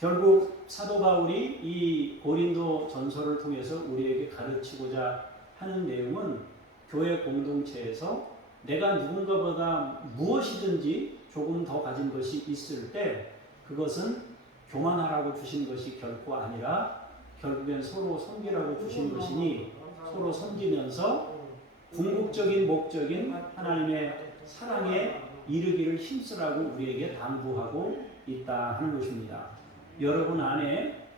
결국 사도 바울이 이 고린도 전서를 통해서 우리에게 가르치고자 하는 내용은 교회 공동체에서 내가 누군가보다 무엇이든지 조금 더 가진 것이 있을 때 그것은 교만하라고 주신 것이 결코 아니라 결국엔 서로 섬기라고 주신 것이니 서로 섬기면서 궁극적인 목적인 하나님의 사랑에 이르기를 힘쓰라고 우리에게 당부하고 있다 하는 것입니다. 여러분 안에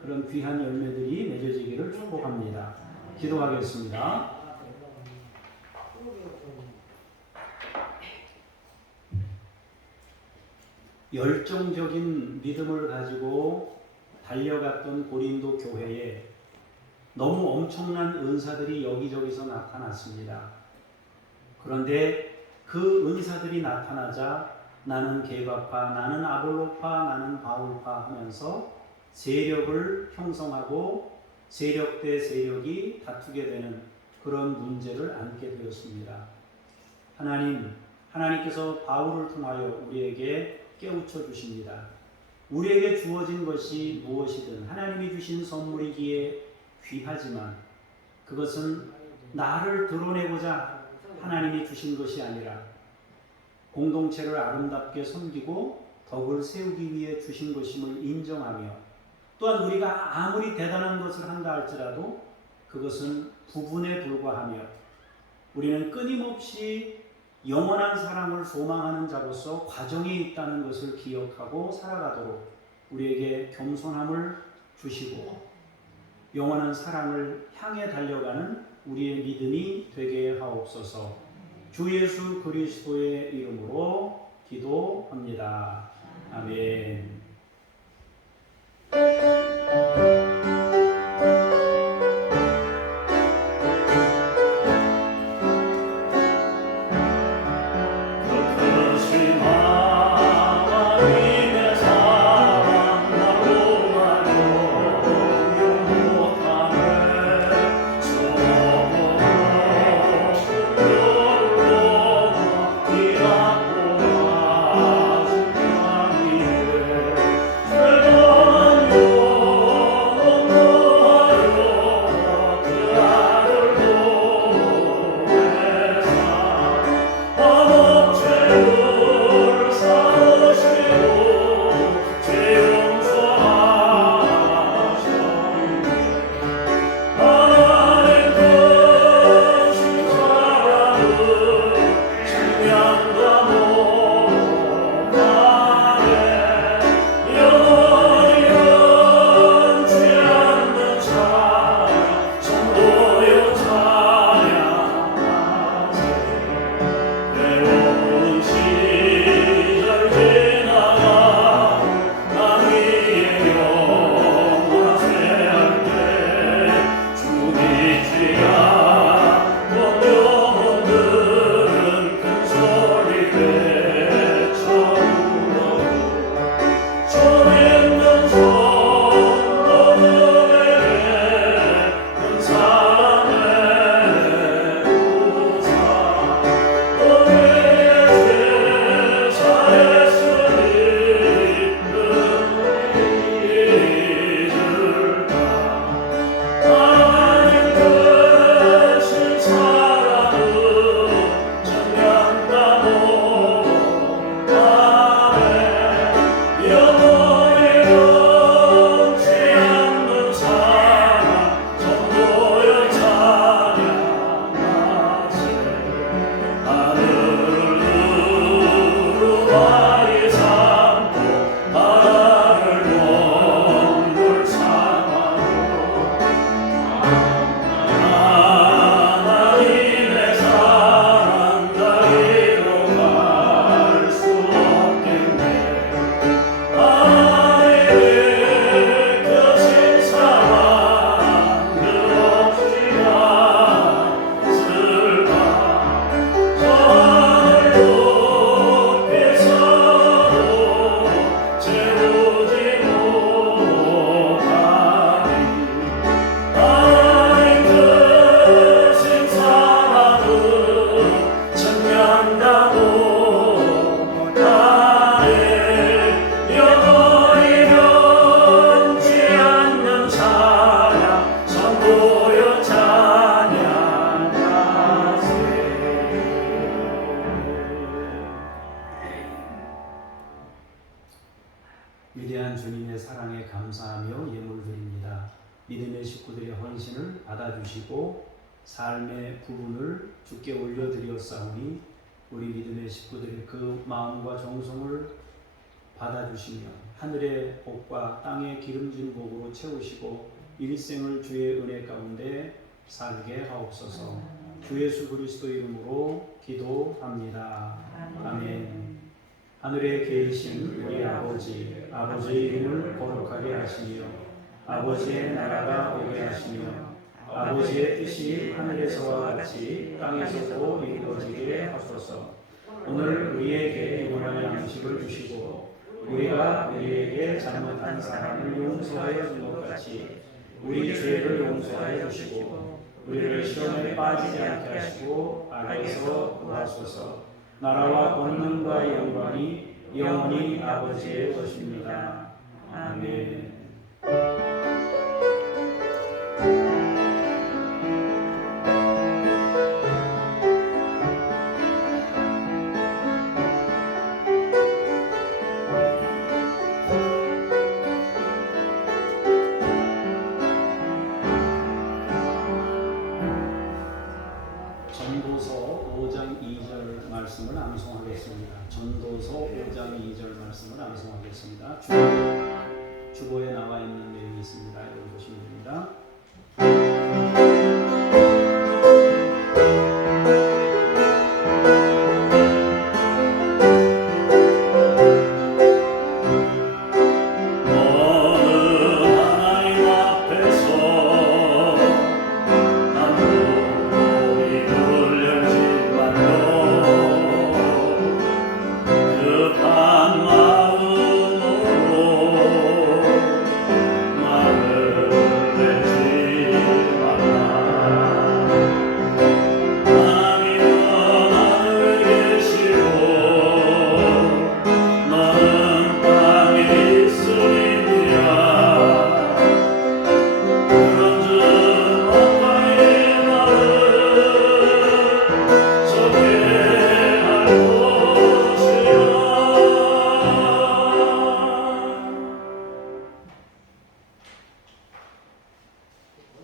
그런 귀한 열매들이 맺어지기를 축복합니다. 기도하겠습니다. 열정적인 믿음을 가지고 달려갔던 고린도 교회에 너무 엄청난 은사들이 여기저기서 나타났습니다. 그런데 그 은사들이 나타나자 나는 게바파, 나는 아볼로파, 나는 바울파 하면서 세력을 형성하고 세력 대 세력이 다투게 되는 그런 문제를 안게 되었습니다. 하나님께서 바울을 통하여 우리에게 깨우쳐 주십니다. 우리에게 주어진 것이 무엇이든 하나님이 주신 선물이기에 귀하지만 그것은 나를 드러내고자 하나님이 주신 것이 아니라 공동체를 아름답게 섬기고 덕을 세우기 위해 주신 것임을 인정하며 또한 우리가 아무리 대단한 것을 한다 할지라도 그것은 부분에 불과하며 우리는 끊임없이 영원한 사랑을 소망하는 자로서 과정에 있다는 것을 기억하고 살아가도록 우리에게 겸손함을 주시고 영원한 사랑을 향해 달려가는 우리의 믿음이 되게 하옵소서. 주 예수 그리스도의 이름으로 기도합니다. 아멘. 주님의 사랑에 감사하며 예물 드립니다. 믿음의 식구들의 헌신을 받아주시고 삶의 부분을 주께 올려드렸사오니 우리 믿음의 식구들의 그 마음과 정성을 받아주시며 하늘의 복과 땅의 기름진 복으로 채우시고 일생을 주의 은혜 가운데 살게 하옵소서. 주 예수 그리스도 이름으로 기도합니다. 아멘. 하늘에 계신 우리 아버지, 아버지의 이름을 거룩하게 하시며 아버지의 나라가 오게 하시며 아버지의 뜻이 하늘에서와 같이 땅에서도 이루어지게 하소서. 오늘 우리에게 일용할 양식을 주시고 우리가 우리에게 잘못한 사람을 용서하여 준 것 같이 우리 죄를 용서하여 주시고 우리를 시험에 빠지지 않게 하시고 악에서 구하소서. 나라와 권능과 영광이 영원히 아버지의 것입니다. 아멘. 전도서 5장 2절 말씀을 암송하겠습니다. 전도서 5장 2절 말씀을 암송하겠습니다. 주보에 나와 있는 내용이 있습니다. 여러분 보시면 됩니다.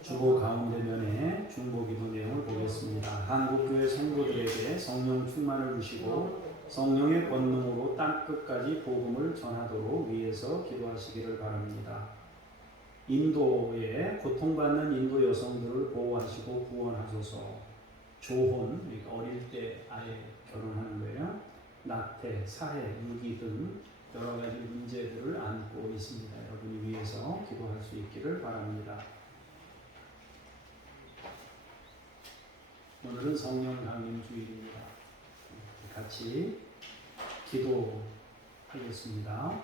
주보 가운데면에 중보기도 내용을 보겠습니다. 한국교회 성도들에게 성령 충만을 주시고 성령의 권능으로 땅끝까지 복음을 전하도록 위해서 기도하시기를 바랍니다. 인도에 고통받는 인도 여성들을 보호하시고 구원하소서. 조혼, 그러니까 어릴 때 아예 결혼하는 거예요. 낙태, 사해, 유기 등 여러 가지 문제들을 안고 있습니다. 여러분이 위해서 기도할 수 있기를 바랍니다. 오늘은 성령 강림 주일입니다. 같이 기도하겠습니다.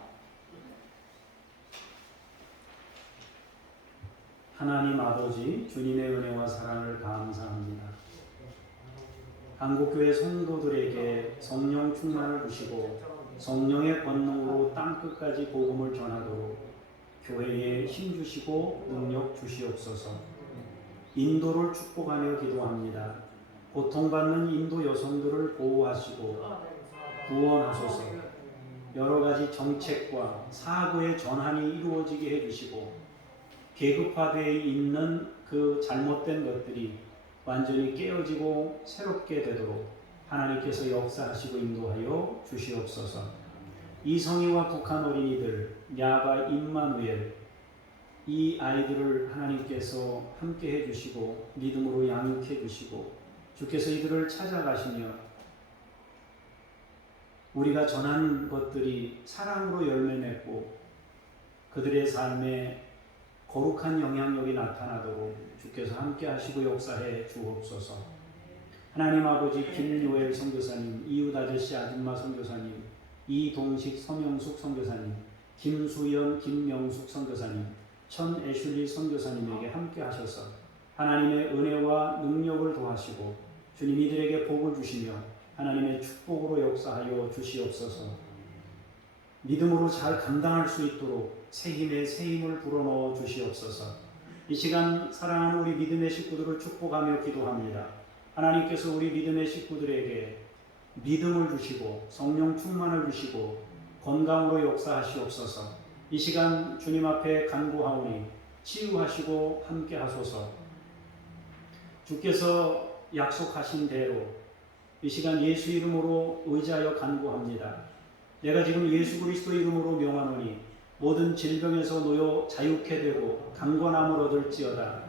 하나님 아버지, 주님의 은혜와 사랑을 감사합니다. 한국교회 성도들에게 성령 충만을 주시고 성령의 권능으로 땅끝까지 복음을 전하도록 교회에 힘 주시고 능력 주시옵소서. 인도를 축복하며 기도합니다. 고통받는 인도 여성들을 보호하시고 구원하소서. 여러 가지 정책과 사고의 전환이 이루어지게 해주시고 계급화되어 있는 그 잘못된 것들이 완전히 깨어지고 새롭게 되도록 하나님께서 역사하시고 인도하여 주시옵소서. 이성희와 북한 어린이들, 야바, 임마누엘, 이 아이들을 하나님께서 함께 해주시고 믿음으로 양육해 주시고 주께서 이들을 찾아가시며 우리가 전한 것들이 사랑으로 열매 맺고 그들의 삶에 거룩한 영향력이 나타나도록 주께서 함께 하시고 역사해 주옵소서. 하나님 아버지, 김요엘 선교사님, 이웃 아저씨 아줌마 선교사님, 이동식 서명숙 선교사님, 김수연 김명숙 선교사님, 천 애슐리 선교사님에게 함께 하셔서 하나님의 은혜와 능력을 더하시고 주님 이들에게 복을 주시며 하나님의 축복으로 역사하여 주시옵소서. 믿음으로 잘 감당할 수 있도록 새 힘을 불어넣어 주시옵소서. 이 시간 사랑하는 우리 믿음의 식구들을 축복하며 기도합니다. 하나님께서 우리 믿음의 식구들에게 믿음을 주시고 성령 충만을 주시고 건강으로 역사하시옵소서. 이 시간 주님 앞에 간구하오니 치유하시고 함께 하소서. 주께서 약속하신 대로 이 시간 예수 이름으로 의지하여 간구합니다. 내가 지금 예수 그리스도 이름으로 명하노니 모든 질병에서 놓여 자유케 되고 강건함을 얻을지어다.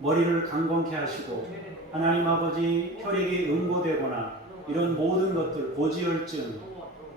머리를 강건케 하시고 하나님 아버지 혈액이 응고되거나 이런 모든 것들, 고지혈증,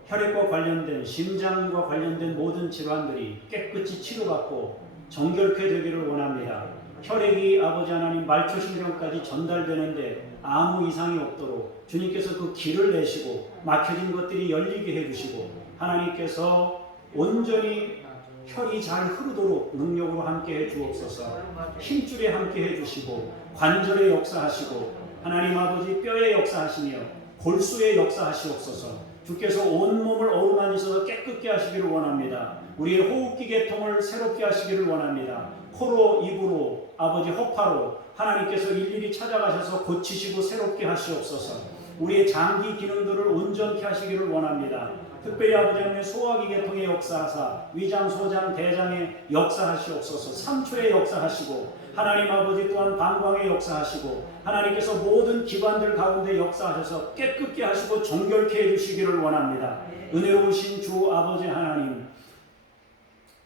혈액과 관련된 심장과 관련된 모든 질환들이 깨끗이 치료받고 정결케 되기를 원합니다. 혈액이 아버지 하나님 말초신경까지 전달되는데 아무 이상이 없도록 주님께서 그 길을 내시고 막혀진 것들이 열리게 해주시고 하나님께서 온전히 혈이 잘 흐르도록 능력으로 함께 해주옵소서. 힘줄에 함께 해주시고 관절에 역사하시고 하나님 아버지 뼈에 역사하시며 골수에 역사하시옵소서. 주께서 온몸을 어루만지셔서 깨끗게 하시기를 원합니다. 우리의 호흡기 계통을 새롭게 하시기를 원합니다. 코로, 입으로, 아버지 허파로 하나님께서 일일이 찾아가셔서 고치시고 새롭게 하시옵소서. 우리의 장기 기능들을 온전케 하시기를 원합니다. 특별히 아버지 하나님의 소화기 계통의 역사하사 위장, 소장, 대장에 역사하시옵소서. 삼초에 역사하시고 하나님 아버지 또한 방광에 역사하시고 하나님께서 모든 기관들 가운데 역사하셔서 깨끗게 하시고 정결케 해주시기를 원합니다. 은혜로우신 주 아버지 하나님,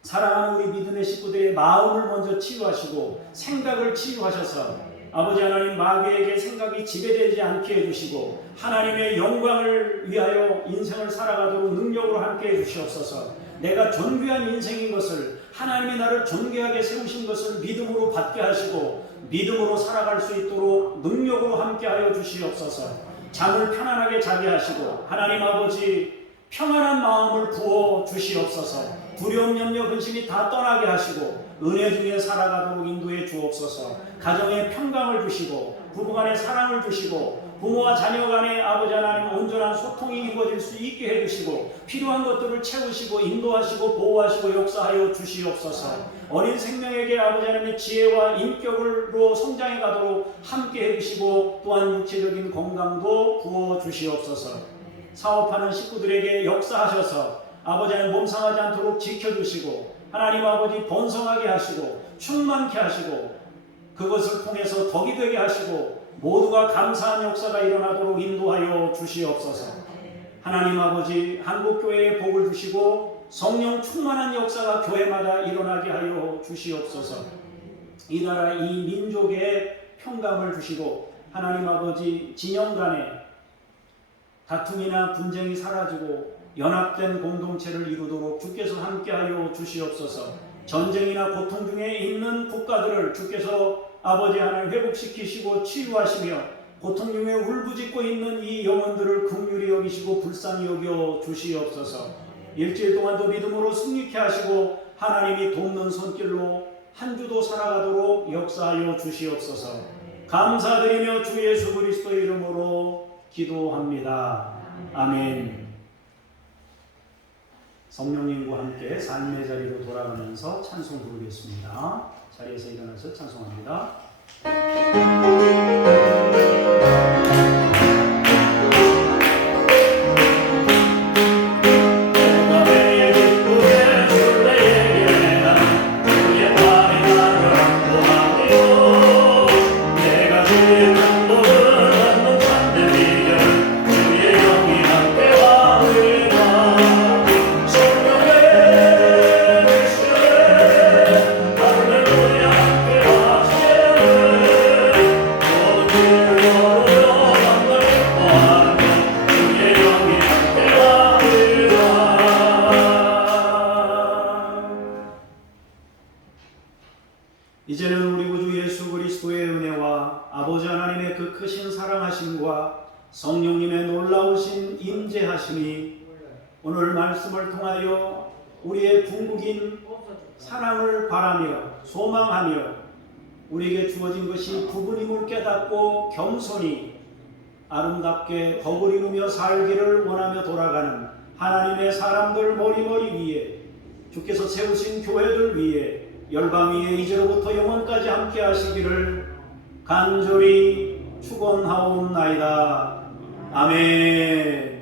사랑하는 우리 믿음의 식구들의 마음을 먼저 치유하시고 생각을 치유하셔서 아버지 하나님 마귀에게 생각이 지배되지 않게 해주시고 하나님의 영광을 위하여 인생을 살아가도록 능력으로 함께 해주시옵소서. 내가 존귀한 인생인 것을 하나님이 나를 존귀하게 세우신 것을 믿음으로 받게 하시고 믿음으로 살아갈 수 있도록 능력으로 함께하여 주시옵소서. 잠을 편안하게 자게 하시고 하나님 아버지 평안한 마음을 부어 주시옵소서. 두려움, 염려, 근심이 다 떠나게 하시고 은혜 중에 살아가도록 인도해 주옵소서. 가정에 평강을 주시고 부부간에 사랑을 주시고 부모와 자녀 간에 아버지 하나님 온전한 소통이 이루어질 수 있게 해주시고 필요한 것들을 채우시고 인도하시고 보호하시고 역사하여 주시옵소서. 어린 생명에게 아버지 하나님의 지혜와 인격으로 성장해 가도록 함께 해주시고 또한 육체적인 건강도 부어 주시옵소서. 사업하는 식구들에게 역사하셔서 아버지 하나님 몸 상하지 않도록 지켜주시고 하나님 아버지 번성하게 하시고 충만케 하시고 그것을 통해서 덕이 되게 하시고 모두가 감사한 역사가 일어나도록 인도하여 주시옵소서. 하나님 아버지 한국교회에 복을 주시고 성령 충만한 역사가 교회마다 일어나게 하여 주시옵소서. 이 나라 이 민족에 평강을 주시고 하나님 아버지 진영 간에 다툼이나 분쟁이 사라지고 연합된 공동체를 이루도록 주께서 함께하여 주시옵소서. 전쟁이나 고통 중에 있는 국가들을 주께서 아버지 하나님 회복시키시고 치유하시며 고통 중에 울부짖고 있는 이 영혼들을 긍휼히 여기시고 불쌍히 여겨 주시옵소서. 일주일 동안도 믿음으로 승리케 하시고 하나님이 돕는 손길로 한 주도 살아가도록 역사하여 주시옵소서. 감사드리며 주 예수 그리스도의 이름으로 기도합니다. 아멘. 성령님과 함께 삶의 자리로 돌아가면서 찬송 부르겠습니다. 자리에서 일어나서 찬송합니다. 이제는 우리 구주 예수 그리스도의 은혜와 아버지 하나님의 그 크신 사랑하심과 성령님의 놀라우신 임재하심이 오늘 말씀을 통하여 우리의 궁극인 사랑을 바라며 소망하며 우리에게 주어진 것이 부분임을 깨닫고 겸손히 아름답게 덕을 이루며 살기를 원하며 돌아가는 하나님의 사람들 머리머리 위에 주께서 세우신 교회들 위에 열방 위에 이제로부터 영원까지 함께 하시기를 간절히 축원하옵나이다. 아멘.